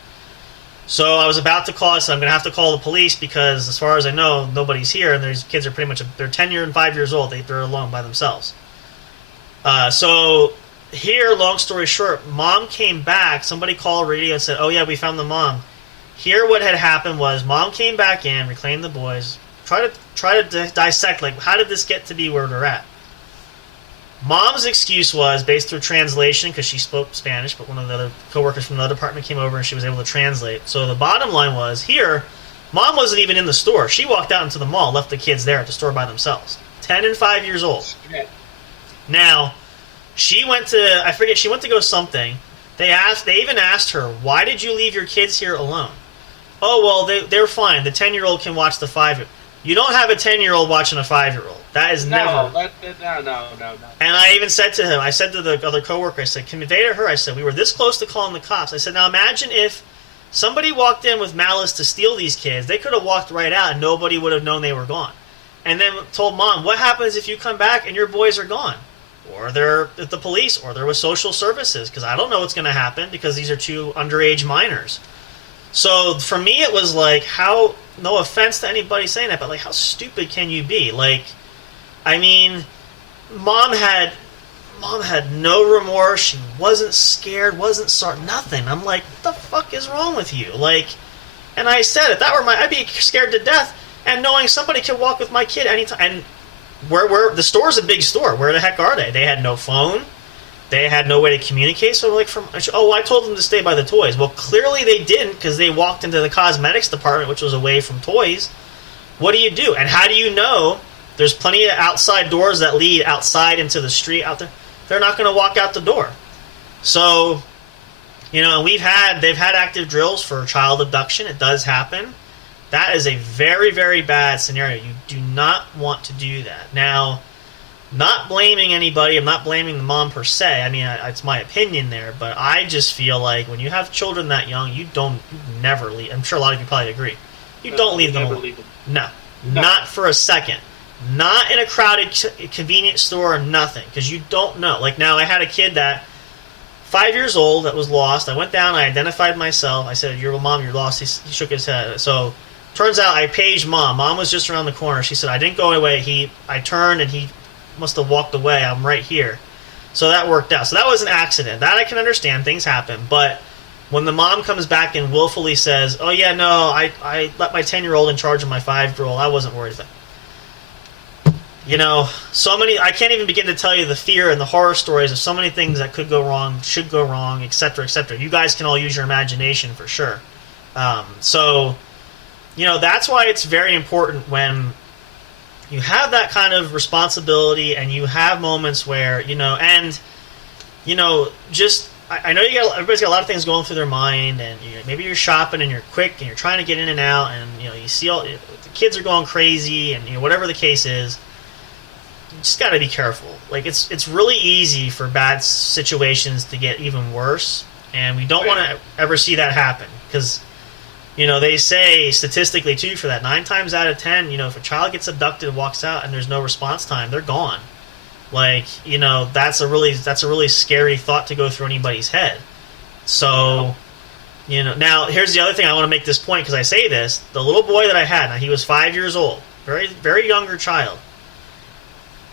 So I was about to call, so I'm going to have to call the police because as far as I know, nobody's here, and these kids are pretty much, they're 10 and 5 years old, they're alone by themselves. So here, long story short, mom came back, somebody called radio and said, oh yeah, we found the mom. Here what had happened was mom came back in, reclaimed the boys, try to dissect, how did this get to be where they're at? Mom's excuse was, based through translation, because she spoke Spanish, but one of the other coworkers from the other department came over and she was able to translate. So the bottom line was, here, mom wasn't even in the store. She walked out into the mall, left the kids there at the store by themselves. 10 and 5 years old. Now, she went to go something. They even asked her, why did you leave your kids here alone? Oh, well, they're fine. The 10-year-old can watch the 5-year-old. You don't have a 10-year-old watching a 5-year-old. That is never. No. And I even said to him, I said to the other coworker, I said, convey to her, I said, we were this close to calling the cops. I said, now imagine if somebody walked in with malice to steal these kids. They could have walked right out and nobody would have known they were gone. And then told mom, what happens if you come back and your boys are gone? Or they're at the police, or they're with social services, because I don't know what's going to happen because these are 2 underage minors. So for me, it was how, no offense to anybody saying that, but how stupid can you be? Mom had no remorse. She wasn't scared, wasn't sorry, nothing. I'm like, what the fuck is wrong with you? And I said, if that were I'd be scared to death, and knowing somebody could walk with my kid anytime. And where the store's a big store. Where the heck are they? They had no phone. They had no way to communicate, so I told them to stay by the toys. Well, clearly they didn't because they walked into the cosmetics department, which was away from toys. What do you do? And how do you know there's plenty of outside doors that lead outside into the street out there? They're not going to walk out the door. So, and they've had active drills for child abduction. It does happen. That is a very, very bad scenario. You do not want to do that. Now, not blaming anybody. I'm not blaming the mom per se. It's my opinion there, but I just feel like when you have children that young, you never leave. I'm sure a lot of you probably agree. You don't leave them alone. No, not for a second. Not in a crowded convenience store or nothing, because you don't know. Now, I had a kid that 5 years old that was lost. I went down, I identified myself. I said, "Your mom, you're lost." He shook his head. So, turns out I paged mom. Mom was just around the corner. She said, "I didn't go away. I turned and he must have walked away. I'm right here." So that worked out. So that was an accident. That I can understand. Things happen. But when the mom comes back and willfully says, "Oh yeah, no, I let my 10-year-old in charge of my 5-year-old. I wasn't worried about it." So many, I can't even begin to tell you the fear and the horror stories of so many things that could go wrong, should go wrong, etc., etc. You guys can all use your imagination for sure. So, that's why it's very important when, you have that kind of responsibility, and you have moments where, just I know everybody's got a lot of things going through their mind, and maybe you're shopping and you're quick and you're trying to get in and out, and you see all the kids are going crazy, and whatever the case is, you just got to be careful. Like it's really easy for bad situations to get even worse, and we don't want to ever see that happen, because they say statistically too, for that 9 times out of 10, if a child gets abducted and walks out and there's no response time, they're gone. Like, that's a really scary thought to go through anybody's head. So, now here's the other thing. I want to make this point because I say this. The little boy that I had, now he was 5 years old, very, very younger child.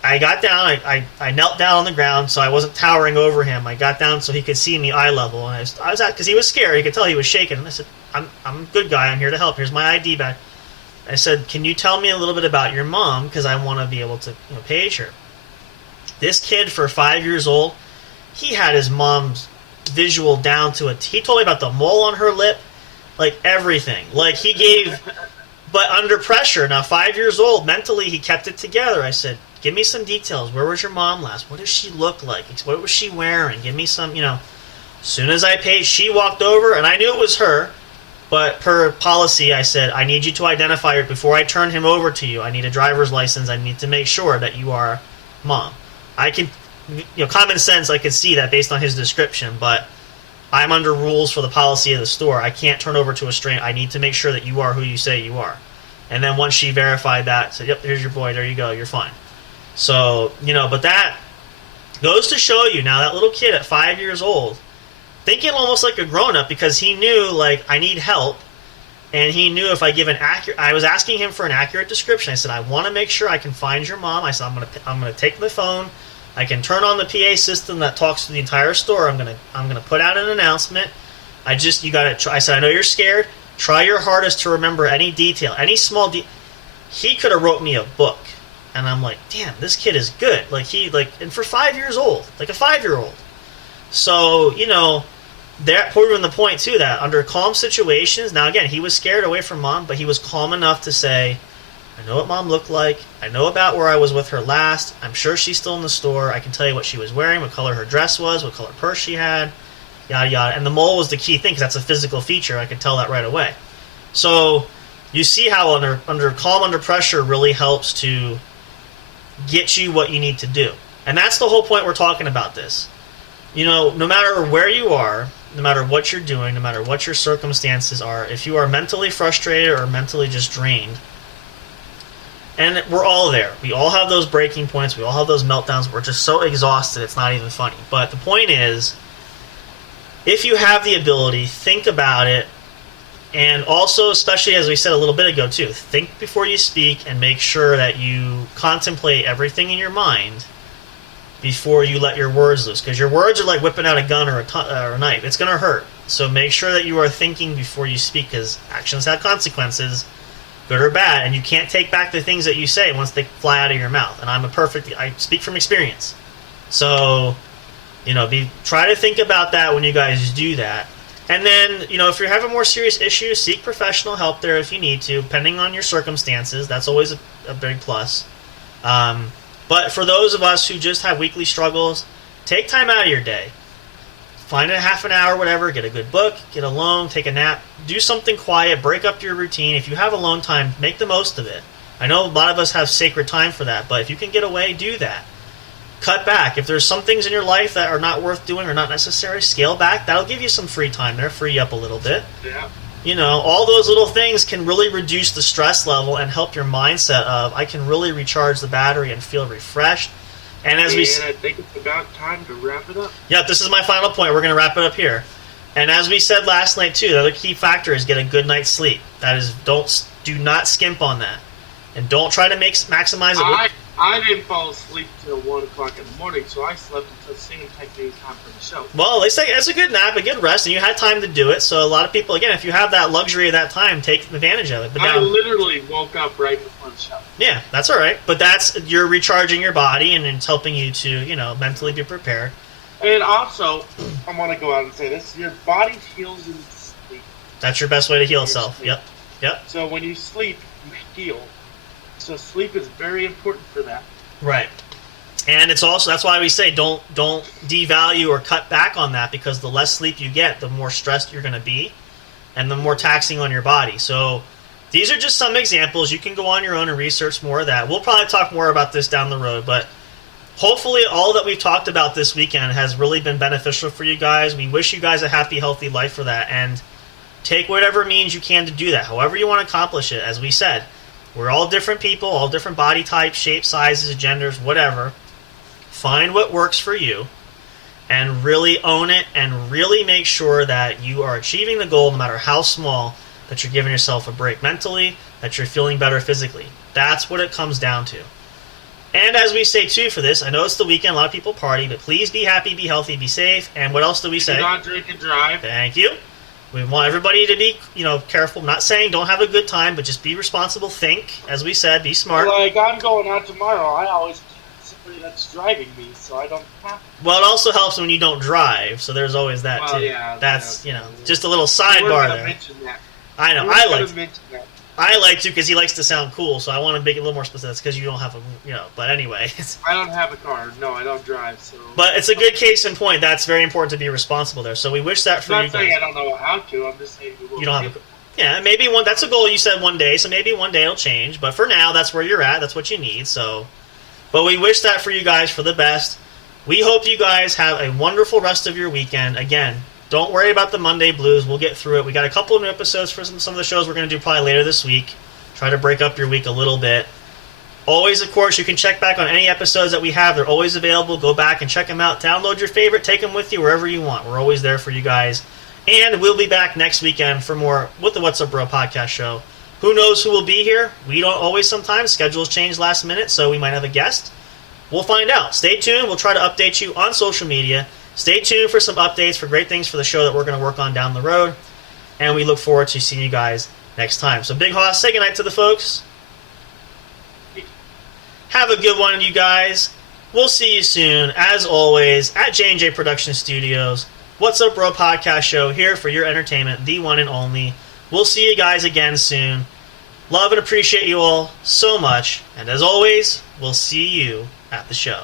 I got down, I knelt down on the ground, so I wasn't towering over him. I got down so he could see me eye level, and I was because he was scared. You could tell he was shaking. And I said, I'm a good guy. I'm here to help. Here's my ID badge. I said, can you tell me a little bit about your mom, because I want to be able to page her. This kid, for 5 years old, he had his mom's visual down to a T. He told me about the mole on her lip, like everything. Like he gave, but under pressure. Now, 5 years old, mentally he kept it together. I said, give me some details. Where was your mom last? What does she look like? What was she wearing? Give me some, As soon as I paid, she walked over, and I knew it was her. But per policy, I said, I need you to identify her before I turn him over to you. I need a driver's license. I need to make sure that you are mom. I can, common sense, I can see that based on his description, but I'm under rules for the policy of the store. I can't turn over to a stranger. I need to make sure that you are who you say you are. And then once she verified that, said, yep, here's your boy, there you go, you're fine. So, but that goes to show you now, that little kid at 5 years old, thinking almost like a grown-up, because he knew, like, I need help, and he knew if I give I was asking him for an accurate description. I said, I want to make sure I can find your mom. I said, I'm gonna take the phone. I can turn on the PA system that talks to the entire store. I'm gonna put out an announcement. You gotta try. I said, I know you're scared. Try your hardest to remember any detail, any small He could have wrote me a book, and I'm like, damn, this kid is good. And for 5 years old, like a 5-year-old. So that proving the point too, that under calm situations. Now again, he was scared away from mom, but he was calm enough to say, I know what mom looked like. I know about where I was with her last. I'm sure she's still in the store. I can tell you what she was wearing, what color her dress was, what color purse she had, yada yada. And the mole was the key thing, because that's a physical feature. I could tell that right away. So you see how under calm under pressure really helps to get you what you need to do. And that's the whole point we're talking about this. No matter where you are, no matter what you're doing, no matter what your circumstances are, if you are mentally frustrated or mentally just drained, and we're all there. We all have those breaking points. We all have those meltdowns. We're just so exhausted, it's not even funny. But the point is, if you have the ability, think about it. And also, especially as we said a little bit ago too, think before you speak, and make sure that you contemplate everything in your mind before you let your words loose. Because your words are like whipping out a gun or a knife. It's going to hurt. So make sure that you are thinking before you speak, because actions have consequences, good or bad, and you can't take back the things that you say once they fly out of your mouth. And I speak from experience. So, try to think about that when you guys do that. And then, if you're having more serious issues, seek professional help there if you need to, depending on your circumstances. That's always a big plus. But for those of us who just have weekly struggles, take time out of your day. Find a half an hour, whatever, get a good book, get alone, take a nap, do something quiet, break up your routine. If you have alone time, make the most of it. I know a lot of us have sacred time for that, but if you can get away, do that. Cut back. If there's some things in your life that are not worth doing or not necessary, scale back. That'll give you some free time there, free you up a little bit. Yeah. All those little things can really reduce the stress level and help your mindset of, I can really recharge the battery and feel refreshed. And I think it's about time to wrap it up. Yeah, this is my final point. We're going to wrap it up here. And as we said last night too, the other key factor is get a good night's sleep. That is, do not skimp on that, and don't try to maximize it. I didn't fall asleep till 1 o'clock in the morning, so I slept until Sam texted me time for the show. Well, they say it's a good nap, a good rest, and you had time to do it. So a lot of people, again, if you have that luxury of that time, take advantage of it. But I literally woke up right before the show. Yeah, that's all right. But you're recharging your body, and it's helping you to, mentally be prepared. And also, I want to go out and say this: your body heals in sleep. That's your best way to heal itself. Yep. So when you sleep, you heal. So sleep is very important for that. Right. And it's also, that's why we say don't devalue or cut back on that, because the less sleep you get, the more stressed you're going to be and the more taxing on your body. So these are just some examples. You can go on your own and research more of that. We'll probably talk more about this down the road, but hopefully all that we've talked about this weekend has really been beneficial for you guys. We wish you guys a happy, healthy life for that, and take whatever means you can to do that, however you want to accomplish it. As we said, we're all different people, all different body types, shapes, sizes, genders, whatever. Find what works for you and really own it, and really make sure that you are achieving the goal, no matter how small, that you're giving yourself a break mentally, that you're feeling better physically. That's what it comes down to. And as we say too for this, I know it's the weekend, a lot of people party, but please be happy, be healthy, be safe. And what else do we say? Do not drink and drive. Thank you. We want everybody to be, careful. I'm not saying don't have a good time, but just be responsible. Think, as we said, be smart. Like, I'm going out tomorrow. I always keep somebody that's driving me, so I don't have to. Well, it also helps when you don't drive, so there's always that too. Yeah, that's, yeah. Just a little sidebar there. Mention that. I know. That. I like to, because he likes to sound cool, so I want to make it a little more specific, because you don't have a, but anyway. I don't have a car. No, I don't drive, so. But it's a good case in point. That's very important to be responsible there. So we wish that for you guys. I'm not saying I don't know how to. I'm just saying you don't have yeah, maybe that's a goal you said one day, so maybe one day it'll change. But for now, that's where you're at. That's what you need. So, but we wish that for you guys for the best. We hope you guys have a wonderful rest of your weekend. Again, don't worry about the Monday blues. We'll get through it. We got a couple of new episodes for some of the shows we're going to do probably later this week. Try to break up your week a little bit. Always, of course, you can check back on any episodes that we have. They're always available. Go back and check them out. Download your favorite. Take them with you wherever you want. We're always there for you guys. And we'll be back next weekend for more with the What's Up Bro podcast show. Who knows who will be here? We don't always sometimes. Schedules change last minute, so we might have a guest. We'll find out. Stay tuned. We'll try to update you on social media. Stay tuned for some updates for great things for the show that we're going to work on down the road. And we look forward to seeing you guys next time. So Big Hoss, say goodnight to the folks. Have a good one, you guys. We'll see you soon, as always, at J&J Production Studios. What's Up Bro podcast show here for your entertainment, the one and only. We'll see you guys again soon. Love and appreciate you all so much. And as always, we'll see you at the show.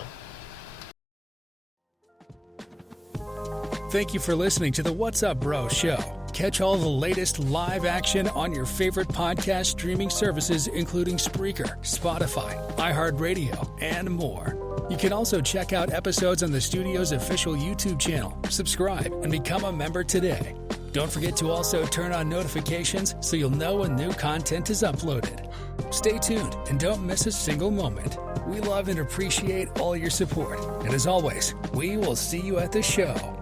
Thank you for listening to the What's Up Bro show. Catch all the latest live action on your favorite podcast streaming services, including Spreaker, Spotify, iHeartRadio, and more. You can also check out episodes on the studio's official YouTube channel. Subscribe and become a member today. Don't forget to also turn on notifications so you'll know when new content is uploaded. Stay tuned and don't miss a single moment. We love and appreciate all your support. And as always, we will see you at the show.